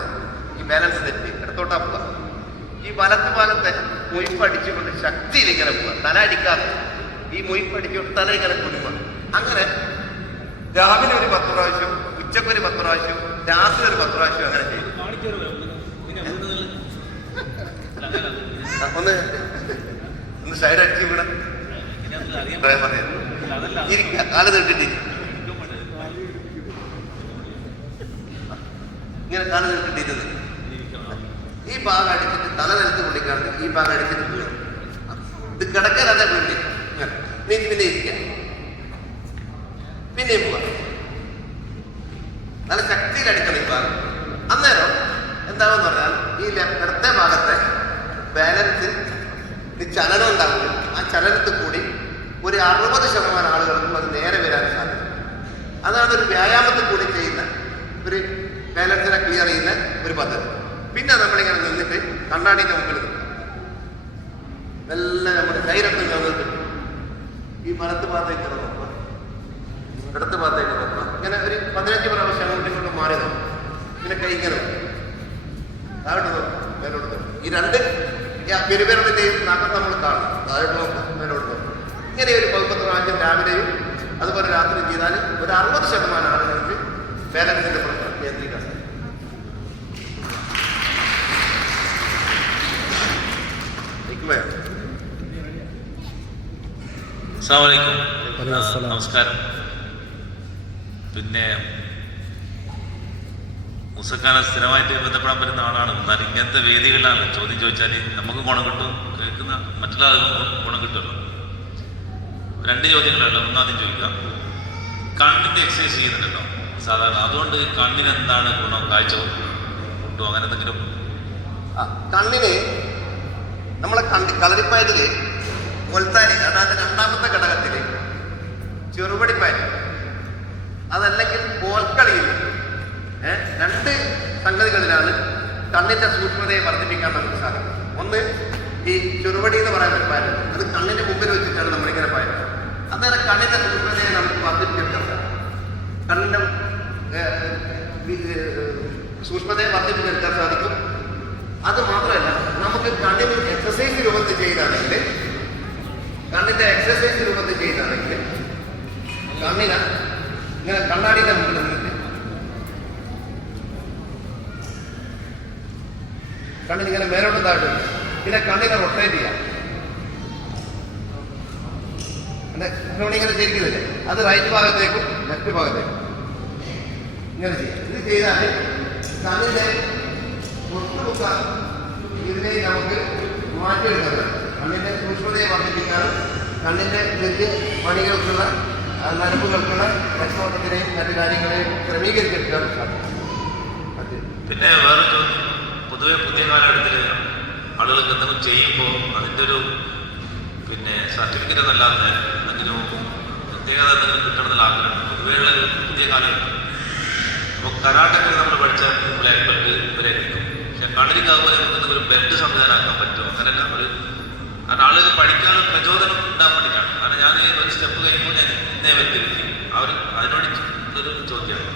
ഈ ബാലൻസ് തെറ്റി ഇടത്തോട്ടാ പോവുക. ഈ വലത്ത് ഭാഗത്തെ മുയിപ്പടിച്ചുകൊണ്ട് ശക്തിയിൽ ഇങ്ങനെ പോവുക, തല അടിക്കാതെ ഈ മുയിപ്പടിച്ചുകൊണ്ട് തല ഇങ്ങനെ കുടുങ്ങുക. അങ്ങനെ രാവിലെ ഒരു 10 പ്രാവശ്യം, ഉച്ചക്ക് ഒരു 10 പ്രാവശ്യം, രാത്രി ഒരു 10 പ്രാവശ്യം അങ്ങനെ ചെയ്യും. ഒന്ന് സൈഡ് അടിച്ച് ഇവിടെ കാല് നീട്ടിട്ട് ഇങ്ങനെ കാല് നീട്ടിട്ടിരുന്നത് ഈ ഭാഗം അടിച്ചിട്ട് തല നിലത്ത് കൊണ്ടിക്കാണ്ട് ഈ ഭാഗം അടിച്ചിട്ട് വീഴുക. ഇത് കിടക്കാൻ അതെ വീണ്ടി നീ പിന്നെ ഇരിക്കുക, പിന്നെയും പോവാ. നല്ല ശക്തിയിൽ അടിക്കണം ഈ ഭാഗം. അന്നേരം എന്താവെന്ന് പറഞ്ഞാൽ ഈ ഇടത്തെ ഭാഗത്തെ ബാലൻസ് ചലനം ഉണ്ടാകും. ആ ചലനത്തിൽ കൂടി ഒരു 60% ആളുകൾക്കും അത് നേരെ വരാൻ സാധിക്കും. അതാണ് ഒരു വ്യായാമത്തിൽ കൂടി ചെയ്യുന്ന ഒരു ബാലൻസിനെ ക്ലിയർ ചെയ്യുന്ന ഒരു പദ്ധതി. പിന്നെ നമ്മളിങ്ങനെ നിന്നിട്ട് കണ്ണാടിൻ്റെ മുമ്പിൽ നിൽക്കും. എല്ലാം നമ്മുടെ കൈരക്തം നിന്നിട്ട് ഈ വലത്ത് ഭാഗത്തേക്ക് നോക്കുക, ഇടത്ത് ഭാഗത്തേക്ക് നോക്കുക. ഇങ്ങനെ ഒരു 15 പ്രാവശ്യം അങ്ങോട്ടും ഇങ്ങോട്ടും മാറി നോക്കും. പിന്നെ കൈ ഇങ്ങനെ താഴോട്ട് നോക്കും, മേലോട്ട് നോക്കും. ഈ 2 പെരുപേരുടെയും നഖം നമ്മൾ കാണും. താഴോട്ട് നോക്കും, മേലോട്ട് നോക്കും. ഇങ്ങനെ ഒരു 10 പ്രാവശ്യം രാവിലെയും അതുപോലെ രാത്രി ചെയ്താൽ ഒരു 60% ആളുകൾക്ക് ബാലൻസിന്റെ പ്രശ്നം നിയന്ത്രിക്കാൻ സാധിക്കും. നമസ്കാരം. പിന്നെ മുസക്കാനെ സ്ഥിരമായിട്ട് ബന്ധപ്പെടാൻ പറ്റുന്ന ആളാണ്. എന്നാൽ ഇങ്ങനത്തെ വേദികളിലാണ് ചോദ്യം ചോദിച്ചാൽ നമുക്ക് ഗുണം കിട്ടും, കേൾക്കുന്ന മറ്റുള്ള ആളുകൾക്ക് ഗുണം കിട്ടുമല്ലോ. 2 ചോദ്യങ്ങളുണ്ട്. ഒന്നാദ്യം ചോദിക്കാം, കണ്ണിൻ്റെ എക്സസൈസ് ചെയ്യുന്നുണ്ടല്ലോ സാധാരണ, അതുകൊണ്ട് കണ്ണിന് എന്താണ് ഗുണം? കാഴ്ച കിട്ടുമോ? അങ്ങനെ എന്തെങ്കിലും? കണ്ണിന് നമ്മളെ കളരിപ്പയറ്റില് മുൽത്താരി, അതായത് 2ാമത്തെ ഘടകത്തിൽ ചെറുപടിപ്പയറ്റ്, അതല്ലെങ്കിൽ കോൽക്കളിയിൽ 2 സംഗതികളിലാണ് കണ്ണിന്റെ സൂക്ഷ്മതയെ വർദ്ധിപ്പിക്കാൻ നമുക്ക് സാധിക്കും. ഒന്ന് ഈ ചെറുപടി എന്ന് പറയുന്ന ഒരു പായൽ, അത് കണ്ണിന്റെ മുമ്പിൽ വെച്ചിട്ടാണ് നമ്മളിങ്ങനെ പായൽ. അന്നേരം കണ്ണിന്റെ സൂക്ഷ്മതയെ നമുക്ക് വർദ്ധിപ്പിച്ചെടുക്കാൻ സാധിക്കും. കണ്ണിന്റെ സൂക്ഷ്മതയെ വർദ്ധിപ്പിച്ചെടുക്കാൻ സാധിക്കും. അത് മാത്രമല്ല, നമുക്ക് കണ്ണിന് എക്സസൈസ് രൂപത്തിൽ ചെയ്താണെങ്കിൽ കണ്ണിന് ഇങ്ങനെ കണ്ണാടിയുടെ മുമ്പിൽ നിന്നിട്ട് കണ്ണിനിങ്ങനെ മേലോട്ട് താഴ്ത്തും. പിന്നെ കണ്ണിനെ റൊട്ടേറ്റ് ചെയ്യാം. ഇങ്ങനെ ശരിക്കുന്നില്ലേ, അത് റൈറ്റ് ഭാഗത്തേക്കും ലെഫ്റ്റ് ഭാഗത്തേക്കും ഇങ്ങനെ ചെയ്യാം. ഇത് ചെയ്താൽ കണ്ണിന്റെ ഒട്ടുമുക്ക ഇതിനെ നമുക്ക് മാറ്റിയെടുക്കുന്നത്, കണ്ണിന്റെ സൂക്ഷ്മതയെ വർദ്ധിപ്പിക്കാനും കണ്ണിന്റെ വലിയ പണികൾക്കുള്ള നരമ്പുകൾക്കുള്ള രക്ഷോട്ടത്തിനെയും മറ്റു കാര്യങ്ങളെയും ക്രമീകരിച്ചെടുക്കാനും സാധിക്കും. പിന്നെ വേറെ ചോദ്യം, പൊതുവെ പുതിയ കാലഘട്ടത്തിൽ ആളുകൾക്ക് എന്തെങ്കിലും ചെയ്യുമ്പോൾ അതിൻ്റെ ഒരു സർട്ടിഫിക്കറ്റ് എന്നല്ലാതെ എന്തെങ്കിലും പ്രത്യേകത എന്തെങ്കിലും കിട്ടണമെന്നുള്ള ആഗ്രഹം പൊതുവെയുള്ള പുതിയ കാലഘട്ടം. അപ്പോൾ കരാട്ടൊക്കെ നമ്മൾ പഠിച്ചാൽ ബ്ലാക്ക് ബെൽറ്റ് വരെ കിട്ടും. പക്ഷെ കളരിക്കാവുമ്പോൾ നമുക്ക് എന്തെങ്കിലും ബെൽറ്റ് സംവിധാനമാക്കാൻ പറ്റുമോ? അങ്ങനെയല്ല, കാരണം ആളുകൾ പഠിക്കാനും പ്രചോദനം ഉണ്ടാകാൻ വേണ്ടിയിട്ടാണ്. കാരണം ഞാൻ ഒരു സ്റ്റെപ്പ് കഴിയുമ്പോൾ ഞാൻ ഇന്നേ വ്യക്തിരിക്കും അതിനോട് ഒരു ചോദ്യമാണ്.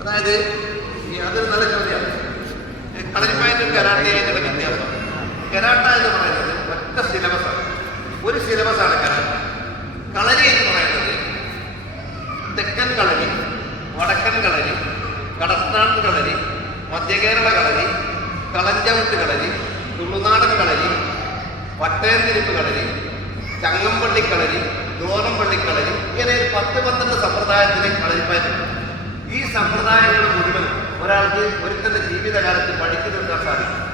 അതായത് അതൊരു നല്ല ചോദ്യമാണ്. കളരിപ്പായിട്ടും കരാട്ടയായിട്ടുള്ള വ്യത്യാസം. കരാട്ട എന്ന് പറയുന്നത് ഒറ്റ സിലബസാണ്, ഒരു സിലബസാണ് കരാട്ട. കളരി എന്ന് പറയുന്നത് തെക്കൻ കളരി, വടക്കൻ കളരി, കടത്താണ്ട് കളരി, മധ്യകേരള കളരി, കളഞ്ചവിട്ട് കളരി, തുളുനാടൻ കളരി, വട്ടയംതിരിപ്പ് കളരി, ചങ്ങമ്പള്ളി കളരി, ദോറംപള്ളി കളരി, ഇങ്ങനെ 10-12 സമ്പ്രദായത്തിന് കളരിപ്പായിട്ടുണ്ട്. ഈ സമ്പ്രദായങ്ങൾ മുഴുവൻ ഒരാൾക്ക് ഒരുത്തന്റെ ജീവിതകാലത്ത് പഠിച്ചെടുക്കാൻ സാധിക്കും.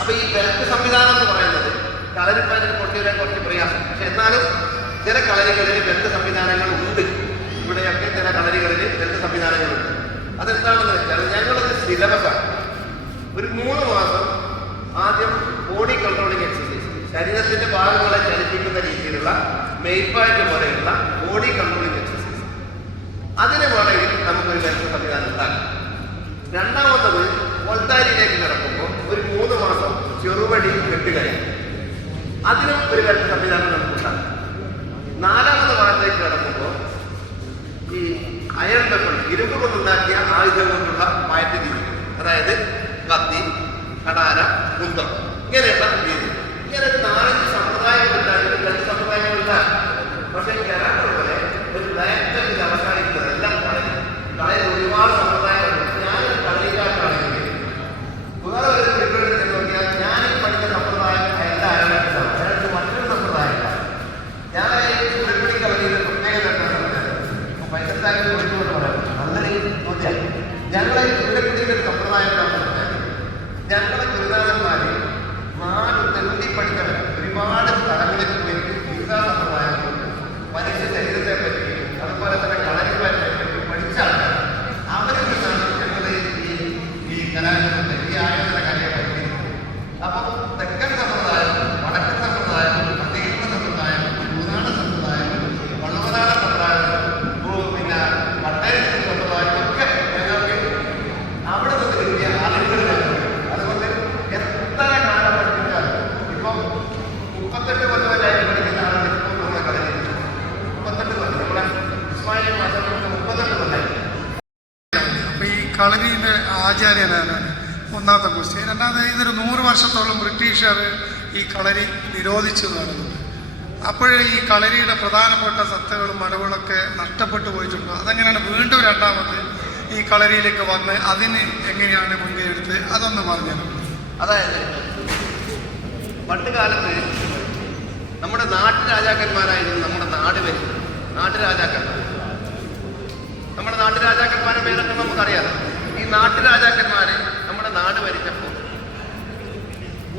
അപ്പൊ ഈ ബെൽറ്റ് സംവിധാനം എന്ന് പറയുന്നത് കളരിപ്പാറ്റിന് കൊണ്ടുവരാൻ കുറച്ച് പ്രയാസം. പക്ഷെ എന്നാലും ചില കളരികളിൽ ബെൽറ്റ് സംവിധാനങ്ങൾ ഉണ്ട്. ഇവിടെയൊക്കെ ചില കളരികളിൽ ബെൽറ്റ് സംവിധാനങ്ങളുണ്ട്. അതെന്താണെന്ന് വെച്ചാൽ ഞങ്ങളത് സിലബസാണ്. ഒരു 3 മാസം ആദ്യം ബോഡി കൺട്രോളിങ് എക്സസൈസ്, ശരീരത്തിന്റെ ഭാഗങ്ങളെ ചലിപ്പിക്കുന്ന രീതിയിലുള്ള മെയ്പാറ്റ് പോലെയുള്ള ബോഡി കൺട്രോളിങ് എക്സസൈസ്, അതിന് വേണമെങ്കിൽ നമുക്കൊരു ബെൽറ്റ് സംവിധാനം ഉണ്ടാക്കാം. രണ്ടാമത്തത് വോൾത്താരിയിലേക്ക് കിടക്കുമ്പോൾ ഒരു 3 മാസം ചെറുവടി കെട്ടുകയും അതിനും ഒരു ബെൽറ്റ് സംവിധാനം നമുക്കുണ്ടാകും. 4ാമത്തെ ഭാഗത്തേക്ക് കിടക്കുമ്പോൾ ഈ അയൺ വെപ്പൺ, ഇരുമ്പ് കൊണ്ടുണ്ടാക്കിയ ആയുധം കൊണ്ടുള്ള പയറ്റ് രീതി, അതായത് കത്തി, കടാര, കുന്തം, ഇങ്ങനെയുള്ള രീതി. ഇങ്ങനെ 4-5 സമ്പ്രദായങ്ങൾ ഉണ്ടാക്കിയിട്ട് 2 സമ്പ്രദായങ്ങളില്ല. പക്ഷേ കരാട്ട പോലെ ഒരു ഡയറക്റ്റ് അവസാനിക്കുന്നത് എല്ലാം കളയിൽ ഒരുപാട് സമ്പ്രദായങ്ങളുണ്ട്. ഞാനൊരു കളിക്കാരനാണെങ്കിൽ വേറെ ഒരു വിവരത്തിൽ നോക്കിയാൽ ഞാൻ പഠിച്ച സമ്പ്രദായം അയാളുടെ അയാൾക്ക് മറ്റൊരു സമ്പ്രദായമില്ല. ഞാൻ ഉരുപ്പടി കളരിയിൽ പ്രത്യേകത പൈസക്കാരിൽ പഠിച്ചുകൊണ്ട് പറയാം. നല്ലൊരു ചോദ്യം. ഞങ്ങളെ ഉരുപ്പടിയുടെ ഒരു സമ്പ്രദായം ഞങ്ങളെ ഗുരുനാഥന്മാര് 4 തെണ്ടി പഠിച്ചവർ ഒരുപാട് സ്ഥലങ്ങളിൽ പോയിട്ട് ഗീതാ സമ്പ്രദായങ്ങളും മനുഷ്യ ശരീരത്തെ പറ്റി അതുപോലെ തന്നെ കളരിപ്പാറ്റിനെ പറ്റി പഠിച്ച ആൾക്കാർ അവരിൽ നിന്നാണ് ഞങ്ങൾ ഈ കലാരൂപത്തെ ഈ ആയോധന കലയെ പഠിക്കുന്നത്. അപ്പം തെക്കൻ സമ്പ്രദായം, വടക്കൻ സമ്പ്രദായം, മധ്യകേരള സമ്പ്രദായം, മൂന്നാട സമ്പ്രദായം, വള്ളവനാട സമ്പ്രദായം, പിന്നെ വട്ടയത്തിരി സമ്പ്രദായം ഒക്കെ ഞങ്ങൾക്ക് അവിടെ നിന്ന് കിട്ടിയ അറിവുകളിലാണ്. അതുകൊണ്ട് എത്ര കാലം പഠിപ്പിച്ചാലും ഇപ്പം 38 കൊല്ലമായിട്ട് പഠിക്കുന്ന ആളുകൾ ഇപ്പം നമ്മുടെ കളരി 38 കൊല്ലം, നമ്മുടെ ഇസ്മായിലി മാസങ്ങൾക്ക് 38 കൊല്ലമായി. അപ്പോൾ ഈ കളരിയുടെ ആചാര്യനാണ് ഒന്നാമത്തെ ക്വസ്റ്റ്യൻ. രണ്ടാമത് ഇതൊരു 100 വർഷത്തോളം ബ്രിട്ടീഷുകാർ ഈ കളരി നിരോധിച്ചു നടന്നു. അപ്പോഴേ ഈ കളരിയുടെ പ്രധാനപ്പെട്ട സത്തകളും മടവുകളൊക്കെ നഷ്ടപ്പെട്ടു പോയിട്ടുണ്ടോ? അതെങ്ങനെയാണ് വീണ്ടും രണ്ടാമത് ഈ കളരിയിലേക്ക് വന്ന് അതിന് എങ്ങനെയാണ് മുൻകൈ എടുത്ത് അതൊന്ന് പറഞ്ഞത്. അതായത് പണ്ട് കാലത്ത് നമ്മുടെ നാട്ടുരാജാക്കന്മാരായിരുന്നു നമ്മുടെ നാട് ഭരിച്ചത്. നാട്ടുരാജാക്കന്മാർ, നമ്മുടെ നാട്ടുരാജാക്കന്മാരുടെ പേരൊക്കെ നമുക്കറിയാം. ഈ നാട്ടുരാജാക്കന്മാര് നമ്മുടെ നാട് ഭരിച്ചപ്പോൾ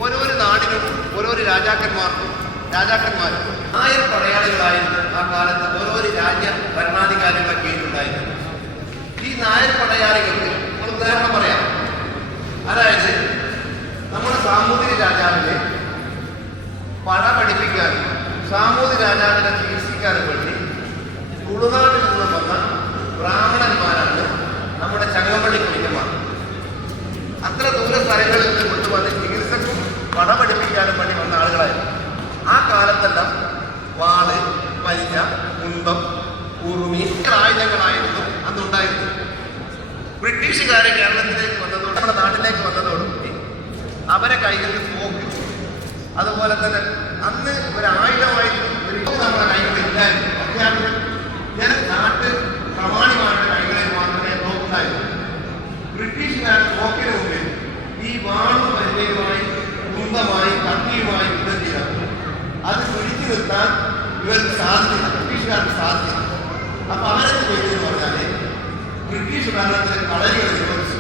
ഓരോരോ നാടിനും ഓരോരോ രാജാക്കന്മാർക്കും 1000 പടയാളികളായിരുന്നു ആ കാലത്ത് ഓരോരോ രാജ്യ ഭരണാധികാരികളുടെ കീഴിലുണ്ടായിരുന്നു. ഈ 1000 പടയാളികൾക്ക് ഒരു ഉദാഹരണം പറയാം. അതായത് നമ്മുടെ സാമൂതിരി രാജാവിനെ പട പഠിപ്പിക്കാനും സാമൂതിരി രാജാവിനെ ചികിത്സിക്കാനും വേണ്ടി തുളുനാട്ടിൽ നിന്ന് വന്ന ബ്രാഹ്മണന്മാരാണ് നമ്മുടെ ചങ്ങമ്പള്ളി കുഞ്ഞന്മാർ. അത്ര ദൂര സ്ഥലങ്ങളിൽ നിന്ന് കൊണ്ടുവന്ന് ചികിത്സക്കും പട പഠിപ്പിക്കാനും വേണ്ടി വന്ന ബ്രിട്ടീഷുകാർ കേരളത്തിലേക്ക് വന്നതോടെ നമ്മുടെ നാട്ടിലേക്ക് വന്നതോടുകൂടി അവരെ കയ്യിൽ പോക്ക്, അതുപോലെ തന്നെ അന്ന് ഒരു ആയുധമായിട്ട് നമ്മുടെ കൈകളില്ലായിരുന്നു. അത്യാവശ്യം നാട്ട് പ്രമാണിമാരുടെ കൈകളിൽ മാത്രമേ തോക്കുണ്ടായിരുന്നു. ബ്രിട്ടീഷുകാർ തോക്കിന് മുമ്പിൽ ഈ വാണു പരിചയമായി കുന്തമായി കത്തിയുമായി യുദ്ധം ചെയ്തപ്പോൾ അത് പിടിച്ചു നിർത്താൻ ഇവർക്ക് സാധിച്ചില്ല, ബ്രിട്ടീഷുകാർക്ക് സാധിച്ചില്ല. അപ്പൊ അവരെന്ത് ചെയ്തെന്ന് പറഞ്ഞാല് ബ്രിട്ടീഷ് ഭരണത്തിൽ കളരികൾ നിരോധിച്ചു.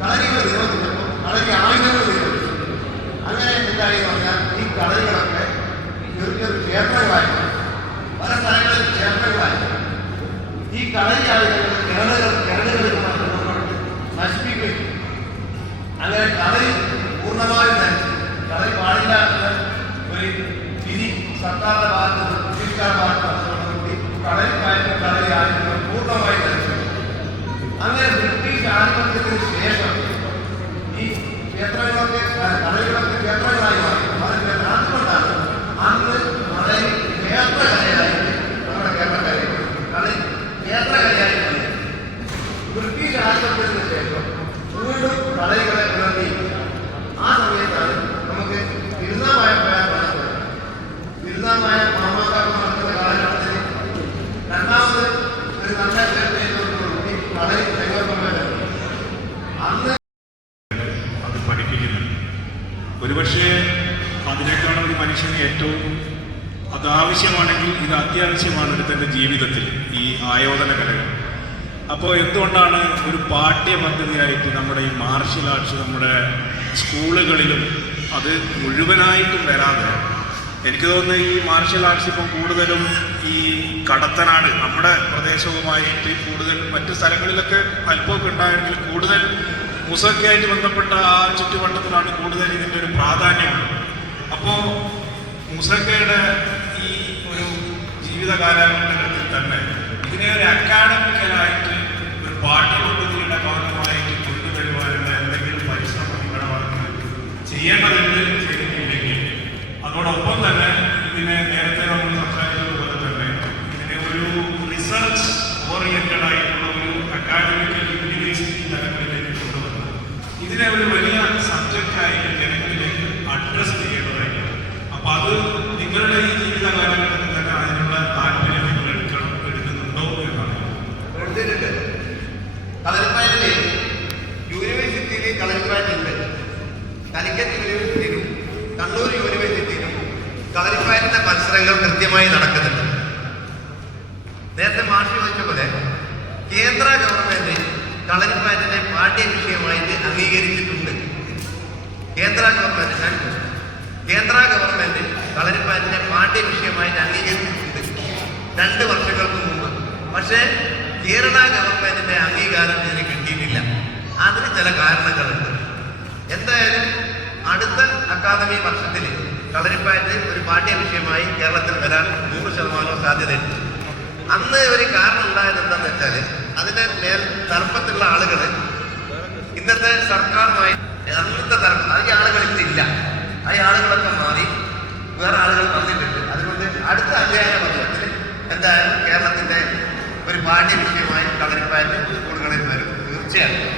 കളരികൾ നിരോധിച്ചപ്പോൾ കളരി ആയുധങ്ങൾ നിരോധിച്ചു. അങ്ങനെ എന്തായി പറഞ്ഞാൽ ഈ കളരികളൊക്കെ ചെറിയൊരു ക്ഷേത്രങ്ങളായി, പല സ്ഥലങ്ങളിൽ ക്ഷേത്രങ്ങളായി. ഈ കളരി ആയുധങ്ങൾ കിണറുകളിൽ നശിപ്പിക്കുകയും അങ്ങനെ കളരി പൂർണ്ണമായും നശിച്ചു. കളരി പാടില്ല എന്ന ഒരു വിധി സർക്കാരിന്റെ ഭാഗത്ത്, ബ്രിട്ടീഷുകാരുടെ ഭാഗത്ത് വന്നതോടുകൂടി കളരി ആയുധങ്ങൾ പൂർണ്ണമായി നശിച്ചു. അങ്ങനെ ബ്രിട്ടീഷ് ആധിപത്യത്തിന് ശേഷം ഈ ക്ഷേത്രങ്ങളൊക്കെ കളരികളൊക്കെ ക്ഷേത്രങ്ങളായി മാറി. അതുകൊണ്ടാണ് അന്ന് കളരി ക്ഷേത്രകലയായി നമ്മുടെ കേരളക്കരയിൽ കളരി ക്ഷേത്രകലയായി മാറി. ബ്രിട്ടീഷ് ആധിപത്യത്തിന് ശേഷം വീണ്ടും കളരികളെ ഉണർത്തി. ആ സമയത്താണ് നമുക്ക് തിരുനാവായ മാമാകാലം നടക്കുന്ന കാലഘട്ടത്തിൽ രണ്ടാമത് ഒരു നല്ല കളരി അന്ന് അത് പഠിപ്പിക്കുന്നുണ്ട്. ഒരുപക്ഷെ അതിനേക്കാളും ഒരു മനുഷ്യന് ഏറ്റവും അതാവശ്യമാണെങ്കിൽ ഇത് അത്യാവശ്യമാണ് ഒരുത്തൻ്റെ ജീവിതത്തിൽ ഈ ആയോധന കലകൾ. അപ്പോൾ എന്തുകൊണ്ടാണ് ഒരു പാഠ്യപദ്ധതിയായിട്ട് നമ്മുടെ ഈ മാർഷ്യൽ ആർട്സ് നമ്മുടെ സ്കൂളുകളിലും അത് മുഴുവനായിട്ടും വരാതെ, എനിക്ക് തോന്നുന്നു ഈ മാർഷ്യൽ ആർട്സ് ഇപ്പം കൂടുതലും ഈ കടത്തനാട് നമ്മുടെ പ്രദേശവുമായിട്ട് കൂടുതൽ, മറ്റു സ്ഥലങ്ങളിലൊക്കെ അല്പമൊക്കെ ഉണ്ടായെങ്കിൽ കൂടുതൽ മുസൊക്കെയായിട്ട് ബന്ധപ്പെട്ട ആ ചുറ്റുവട്ടത്തിലാണ് കൂടുതൽ ഇതിൻ്റെ ഒരു പ്രാധാന്യമുള്ളത്. അപ്പോൾ മുസക്കയുടെ ഈ ഒരു ജീവിത കാലഘട്ടത്തിൽ തന്നെ ഇതിനെ ഒരു അക്കാഡമിക്കലായിട്ട് ഒരു പാഠ്യപദ്ധതിയുടെ ഭാഗമായിട്ട് കൊണ്ടുവരുവാനുള്ള എന്തെങ്കിലും പരിശ്രമം നിങ്ങളുടെ ഭാഗത്ത് ചെയ്യേണ്ടതുണ്ട്. ചെയ്തിട്ടില്ലെങ്കിൽ അതോടൊപ്പം തന്നെ ഇതിനെ നേരത്തെ നമ്മൾ സംസാരിച്ചതുപോലെ തന്നെ ഇതിനെ ഒരു റിസർച്ച് ഓറിയന്റഡ് ആയിട്ടുള്ള ഒരു അക്കാഡമിക്കൽ യൂണിവേഴ്സിറ്റി തലങ്ങളിലേക്ക് കൊണ്ടുവന്ന് ഇതിനെ ഒരു വലിയ സബ്ജക്റ്റായിട്ട് ജനങ്ങളിലേക്ക് അഡ്രസ് ചെയ്യേണ്ടതായിരിക്കും. അപ്പൊ അത് നിങ്ങളുടെ ഈ ജീവിത കാലഘട്ടത്തിൽ തന്നെ അതിനുള്ള താല്പര്യം നിങ്ങൾ എടുക്കുന്നുണ്ടോ എന്നാണ്. കളരിപ്പാറ്റില് യൂണിവേഴ്സിറ്റിയിൽ കളരിപ്പാറ്റുണ്ട്. കാലിക്കറ്റ് യൂണിവേഴ്സിറ്റിയിലും കണ്ണൂർ യൂണിവേഴ്സിറ്റിയിലും കളരിപ്പാറ്റിന്റെ മത്സരങ്ങൾ കൃത്യമായി നടക്കുന്നുണ്ട്. നേരത്തെ മാഷി ചോദിച്ച പോലെ കേന്ദ്ര ഗവൺമെന്റ് കളരിപ്പാറ്റിനെ പാഠ്യവിഷയമായിട്ട് അംഗീകരിച്ചിട്ടുണ്ട്. കേന്ദ്ര ഗവൺമെന്റ് കളരിപ്പാറ്റിനെ പാഠ്യവിഷയമായിട്ട് അംഗീകരിച്ചിട്ടുണ്ട് 2 വർഷങ്ങൾക്ക് മുമ്പ്. പക്ഷേ കേരള ഗവൺമെന്റിന്റെ അംഗീകാരം ഇതിന് കിട്ടിയിട്ടില്ല. അതിന് ചില കാരണങ്ങളുണ്ട്. എന്തായാലും അടുത്ത അക്കാദമി വർഷത്തിൽ കളരിപ്പാറ്റ് ഒരു പാഠ്യവിഷയമായി കേരളത്തിൽ വരാൻ 100% സാധ്യതയുണ്ട്. അന്ന് ഒരു കാരണം ഉണ്ടായത് എന്താണെന്ന് വെച്ചാൽ അതിന്റെ മേൽ തലപ്പത്തുള്ള ആളുകൾ ഇന്നത്തെ സർക്കാരുമായി അന്നത്തെ തലപ്പ് ഈ ആളുകൾ ഇന്നില്ല. ആ ആളുകളൊക്കെ മാറി വേറെ ആളുകൾ വന്നിട്ടുണ്ട്. അതുകൊണ്ട് അടുത്ത അധ്യയന വർഷത്തിൽ എന്തായാലും കേരളത്തിന്റെ ഒരു പാഠ്യവിഷയമായി കളരിപ്പാറ്റ് സ്കൂളുകളിൽ വരും തീർച്ചയായും.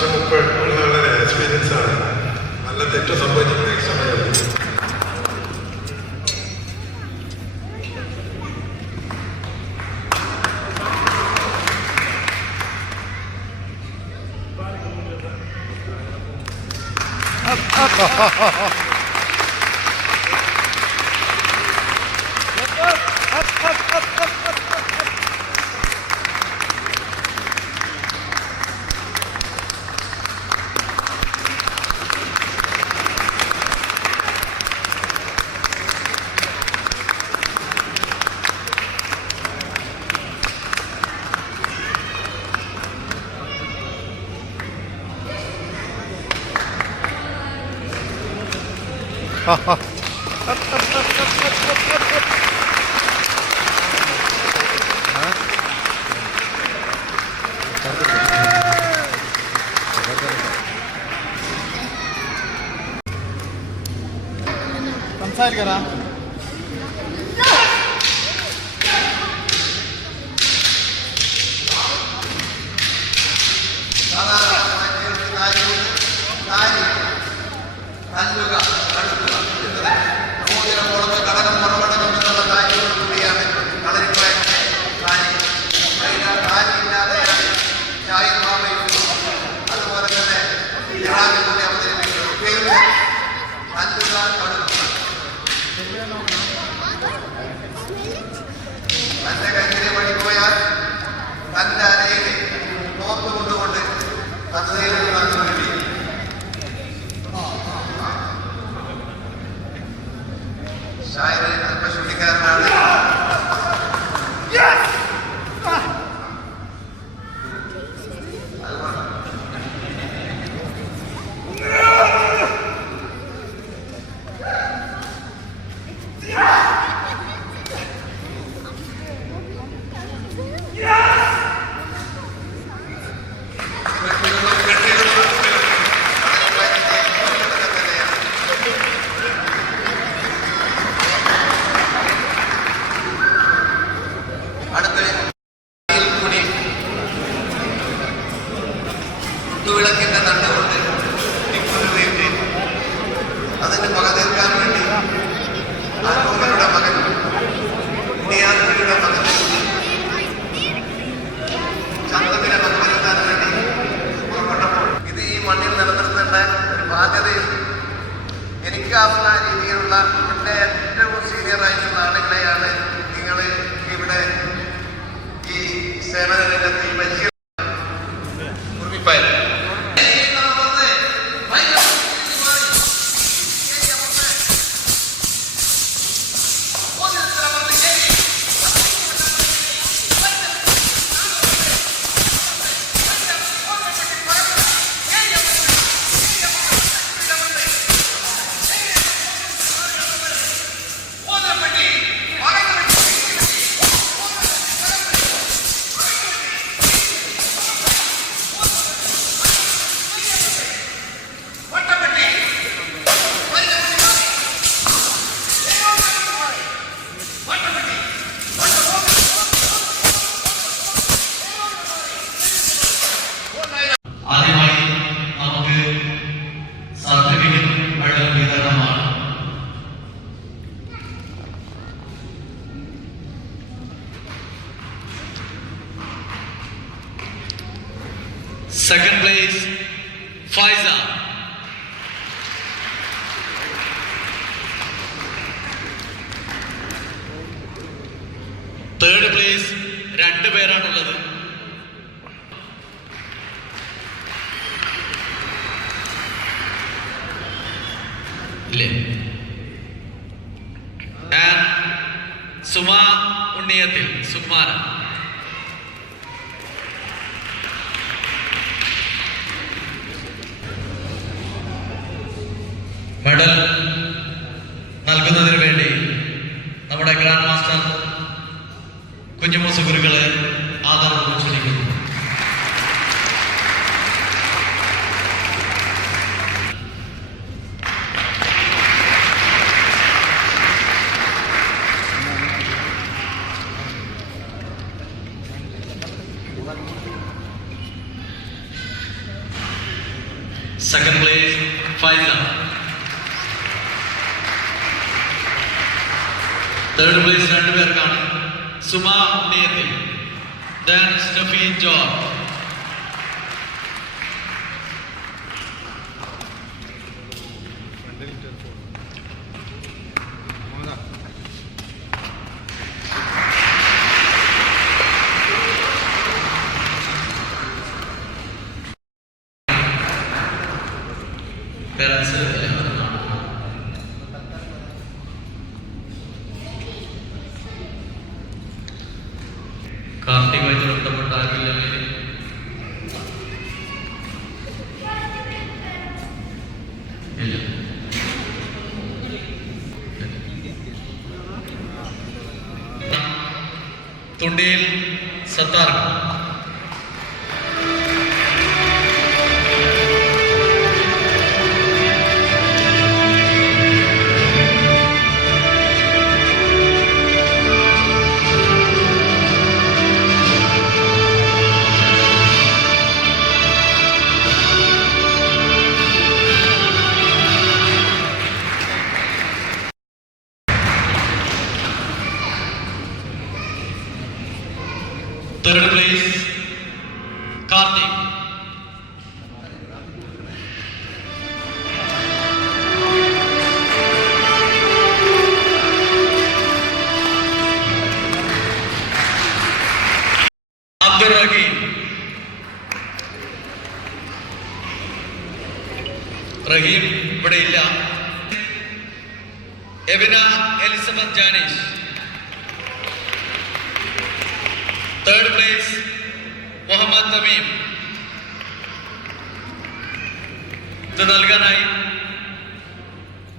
വർഷം മുമ്പ് വളരെ എക്സ്പീരിയൻസ് ആണ്. നല്ല തെറ്റ് സംഭവിച്ചപ്പോൾ സമയം സംസാരിക്കാനാ തന്റെ കയ്യിലെ പണിപ്പോയാൽ തന്റെ അരയിലെ നോക്ക് കൊണ്ടുകൊണ്ട് തന്നതിലുള്ള വേണ്ടി ഷായറെ അല്പ ചുള്ളിക്കാരനാണ്. വിളക്കിന്റെ തണ്ടുകൊണ്ട് തിക്കുരുകയും ചെയ്തു. അതിന് പക തീർക്കാൻ വേണ്ടി ആരോമരുടെ മകൻ ഉണ്ണിയാത്രിയുടെ മകൻ ചന്ദ്രനെ പകവരുത്താൻ വേണ്ടി പുറപ്പെട്ടപ്പോൾ ഇത് ഈ മണ്ണിൽ നിലനിർത്തേണ്ട ഒരു ബാധ്യതയുണ്ട്. എനിക്കാവുന്ന രീതിയിലുള്ള എൻ്റെ ഏറ്റവും സീനിയർ ആയിട്ടുള്ള ആളുകളെയാണ് നിങ്ങൾ ഇവിടെ ഈ സേവന രംഗത്ത് വലിയ ഉറപ്പിപ്പായിരുന്നു. ആദ്യമായി നമുക്ക് സർട്ടിഫിക്കറ്റ് മെഡൽ വിതരണമാണ്. Second place Faiza, third place 2 പേരാണുള്ളത്. ഇല്ലേ? സുമ ഉണ്ണിയത്തിൽ സുകുമാര, മെഡൽ നൽകുന്നതിന് വേണ്ടി നമ്മുടെ ഗ്രാൻഡ് മാസ്റ്റർ കുഞ്ഞുമൂസ ഗുരുക്കളെ ആദരവ് ക്ഷണിക്കുന്നു. Second place Faiza. Third place 2 പേർക്കാണ്. Suma Unniyathil, then Steffi George. Parents എല്ലാവരും കാണും. കാർത്തികമായിട്ട് ബന്ധപ്പെട്ട ആരില്ലെങ്കിൽ ഇല്ല. തുണ്ടിയിൽ Sattar. Third place, Karthik. Abdul Rahim. Rahim ഇവിടെ ഇല്ല. Evina Elizabeth Janish. Third place, Muhammad Tamim. ഇത് നൽകാനായി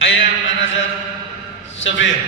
IAM മാനേജർ ഷബീർ.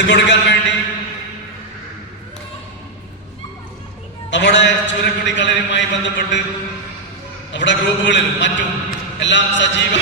ഇത് കൊടുക്കാൻ വേണ്ടി നമ്മുടെ ചൂരക്കുടി കളരിയുമായി ബന്ധപ്പെട്ട് നമ്മുടെ ഗ്രൂപ്പുകളിലും മറ്റും എല്ലാം സജീവ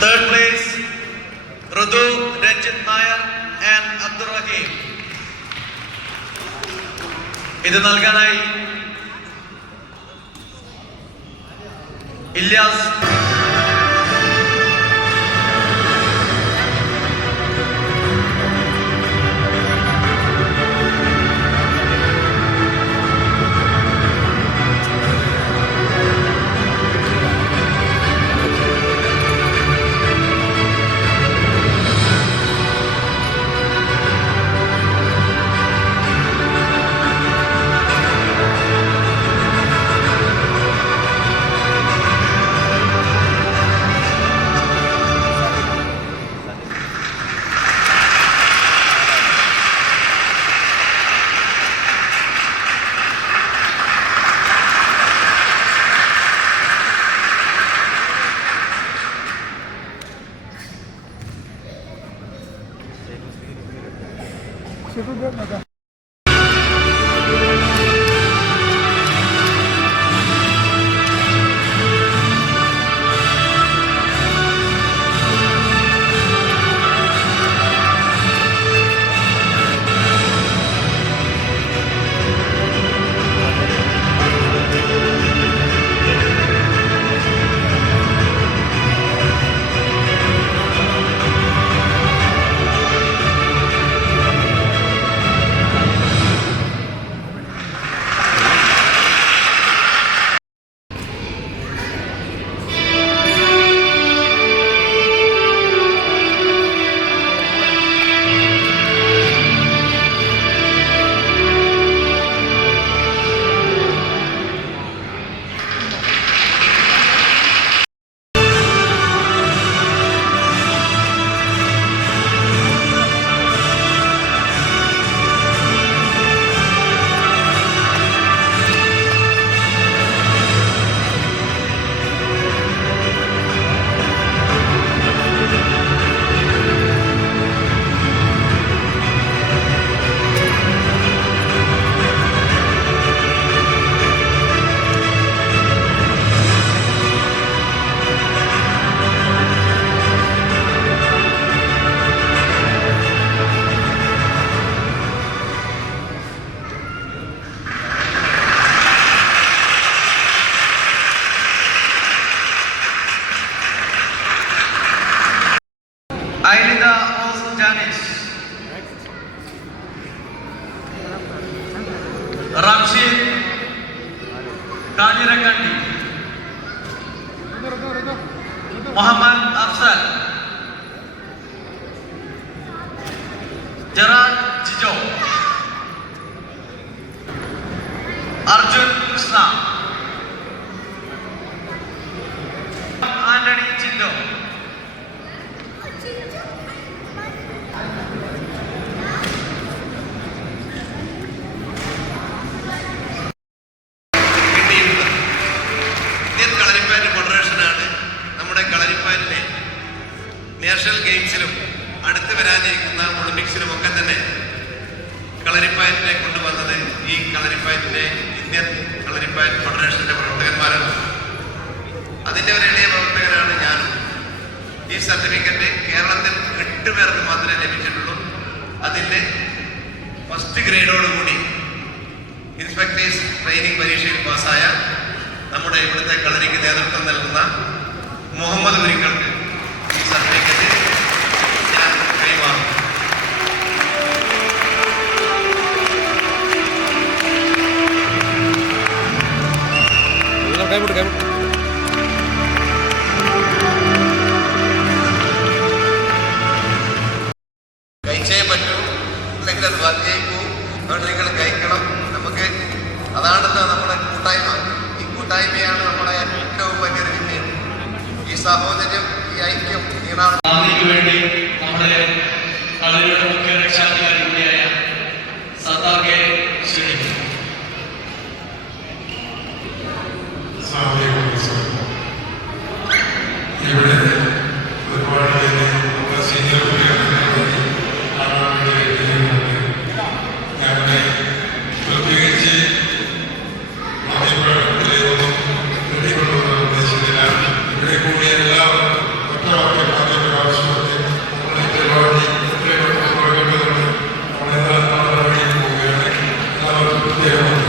Third place, Rudu, Ranjit Nair and Abdul Rahim. ഇത് നൽകാനായി ഇല്യാസ്. കാഞ്ഞിരക്കണ്ടി, മുഹമ്മദ് അഫ്സൽ, ജെറാഡ് ജിജോ, അർജുൻ കൃഷ്ണ, ആന്റണി ചിന്തോ, ഇന്ത്യൻ കളരിപ്പാറ്റ് ഫെഡറേഷനാണ് നമ്മുടെ കളരിപ്പാറ്റിനെ നാഷണൽ ഗെയിംസിലും അടുത്ത് വരാനിരിക്കുന്ന ഒളിമ്പിക്സിലും ഒക്കെ തന്നെ കളരിപ്പാറ്റിനെ കൊണ്ടുവന്നത് ഈ കളരിപ്പാറ്റിന്റെ ഇന്ത്യൻ കളരിപ്പാറ്റ് ഫെഡറേഷന്റെ പ്രവർത്തകന്മാരാണ്. അതിന്റെ ഒരു എളിയ പ്രവർത്തകനാണ് ഞാനും. ഈ സർട്ടിഫിക്കറ്റ് കേരളത്തിൽ 8 പേർക്ക് മാത്രമേ ലഭിച്ചിട്ടുള്ളൂ. അതിന്റെ ഫസ്റ്റ് ഗ്രേഡോടുകൂടി ഇൻസ്പെക്ടേഴ്സ് ട്രെയിനിങ് പരീക്ഷയിൽ പാസ്സായ നമ്മുടെ ഇവിടുത്തെ കളരിക്ക് നേതൃത്വം നൽകുന്ന മുഹമ്മദ് ഒരിക്കൾക്ക് ഈ സർട്ടിഫിക്കറ്റ് ഞാൻ കൈമാറുന്നു. കഴിച്ചേ പറ്റൂ, അല്ലെങ്കിൽ അത് ബാക്കിയേക്കൂ, അതുകൊണ്ട് നിങ്ങൾ കഴിക്കണം. നമുക്ക് അതാണല്ലോ നമ്മുടെ കൂട്ടായ്മ. ഈ കൂട്ടായ്മയാണ് നമ്മുടെ ഏറ്റവും വലിയൊരു വിജയം. ഈ സഹോദര്യം, ഈ ഐക്യം നീളാണ്. വേണ്ടി നമ്മുടെ കളരിയുടെ മുഖ്യ രക്ഷാധികാരി കൂടിയായ സത്താർക്കെ ക്ഷണിക്കുന്നു. ഇവിടെ ഒരുപാട് പേര് സീനിയർ ഞങ്ങളുടെ പ്രത്യേകിച്ച് ഉദ്ദേശിച്ചില്ല. ഇവിടെ കൂടിയ എല്ലാവരും ഒറ്റവാക്യം ആദ്യമൊരു ആവശ്യമൊക്കെ നമ്മളെ പരിപാടി എത്രയും പെട്ടെന്ന് നമ്മളെല്ലാം വഴിയിൽ പോവുകയാണ്. എല്ലാവർക്കും പ്രത്യേകമാണ്.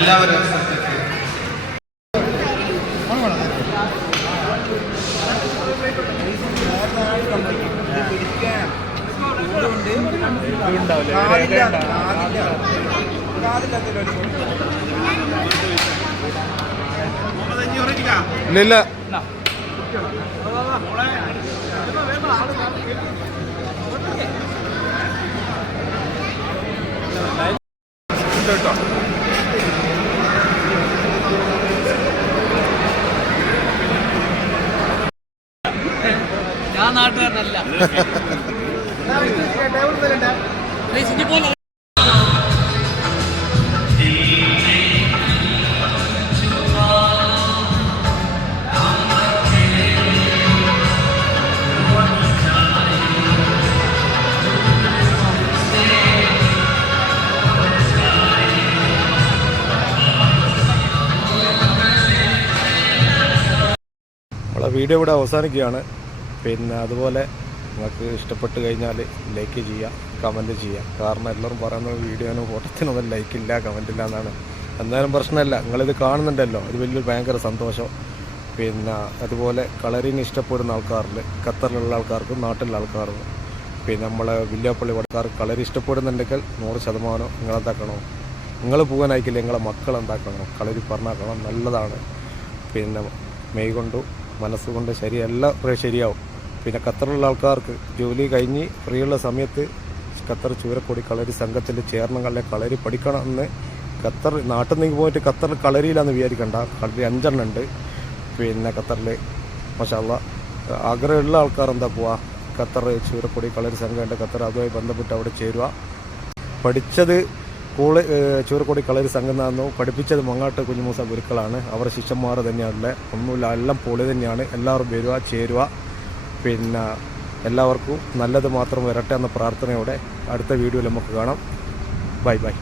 എല്ലാവരും ശ്രദ്ധിക്കുക. ഇല്ല ഞാൻ നാട്ടുകാരനല്ല. നമ്മളെ വീഡിയോ ഇവിടെ അവസാനിക്കുകയാണ്. പിന്നെ അതുപോലെ നിങ്ങൾക്ക് ഇഷ്ടപ്പെട്ട് കഴിഞ്ഞാൽ ലൈക്ക് ചെയ്യുക, കമൻറ്റ് ചെയ്യുക. കാരണം എല്ലാവരും പറയുന്നത് വീഡിയോനും ഫോട്ടോത്തിനൊന്നും ലൈക്കില്ല, കമൻറ്റില്ല എന്നാണ്. എന്നാലും പ്രശ്നമില്ല, നിങ്ങളിത് കാണുന്നുണ്ടല്ലോ, ഇത് വലിയൊരു ഭയങ്കര സന്തോഷം. പിന്നെ അതുപോലെ കളറിന് ഇഷ്ടപ്പെടുന്ന ആൾക്കാരിൽ ഖത്തറിലുള്ള ആൾക്കാർക്കും നാട്ടിലുള്ള ആൾക്കാർക്കും പിന്നെ നമ്മളെ വില്യാപ്പള്ളി വടക്കാർക്ക് കളരി ഇഷ്ടപ്പെടുന്നുണ്ടെങ്കിൽ 100% നിങ്ങളെന്താക്കണോ, നിങ്ങൾ പോകാനായിക്കില്ല, നിങ്ങളെ മക്കൾ എന്താക്കണോ കളരി പറഞ്ഞാക്കണം. നല്ലതാണ്. പിന്നെ മെയ് കൊണ്ടും മനസ്സുകൊണ്ട് എല്ലാം ശരിയാവും. പിന്നെ ഖത്തറിലുള്ള ആൾക്കാർക്ക് ജോലി കഴിഞ്ഞ് ഫ്രീയുള്ള സമയത്ത് ഖത്തർ ചൂരക്കൊടി കളരി സംഘത്തിൽ ചേർന്നങ്ങളെ കളരി പഠിക്കണം എന്ന് ഖത്തർ നാട്ടിൽ നിന്ന് പോയിട്ട് ഖത്തറിൽ കളരിയിലാണെന്ന് വിചാരിക്കണ്ട. കളരി 5 ഉണ്ട് പിന്നെ ഖത്തറിൽ. മാഷാ അല്ലാഹ് ആഗ്രഹമുള്ള ആൾക്കാർ എന്താ പോവുക, ഖത്തർ ചൂരക്കൊടി കളരി സംഘമുണ്ട് ഖത്തർ, അതുമായി ബന്ധപ്പെട്ട് അവിടെ ചേരുക. പഠിച്ചത് ചൂരക്കൊടി കളരി സംഘം എന്നായിരുന്നു, പഠിപ്പിച്ചത് മങ്ങാട്ട് കുഞ്ഞുമൂസ ഗുരുക്കളാണ്. അവർ ശിഷ്യന്മാർ തന്നെയാണല്ലേ, ഒന്നുമില്ല, എല്ലാം പൊളി തന്നെയാണ്. എല്ലാവരും വരിക, ചേരുക. പിന്നെ എല്ലാവർക്കും നല്ലത് മാത്രം വരട്ടെ എന്ന പ്രാർത്ഥനയോടെ അടുത്ത വീഡിയോയിൽ നമുക്ക് കാണാം. Bye bye.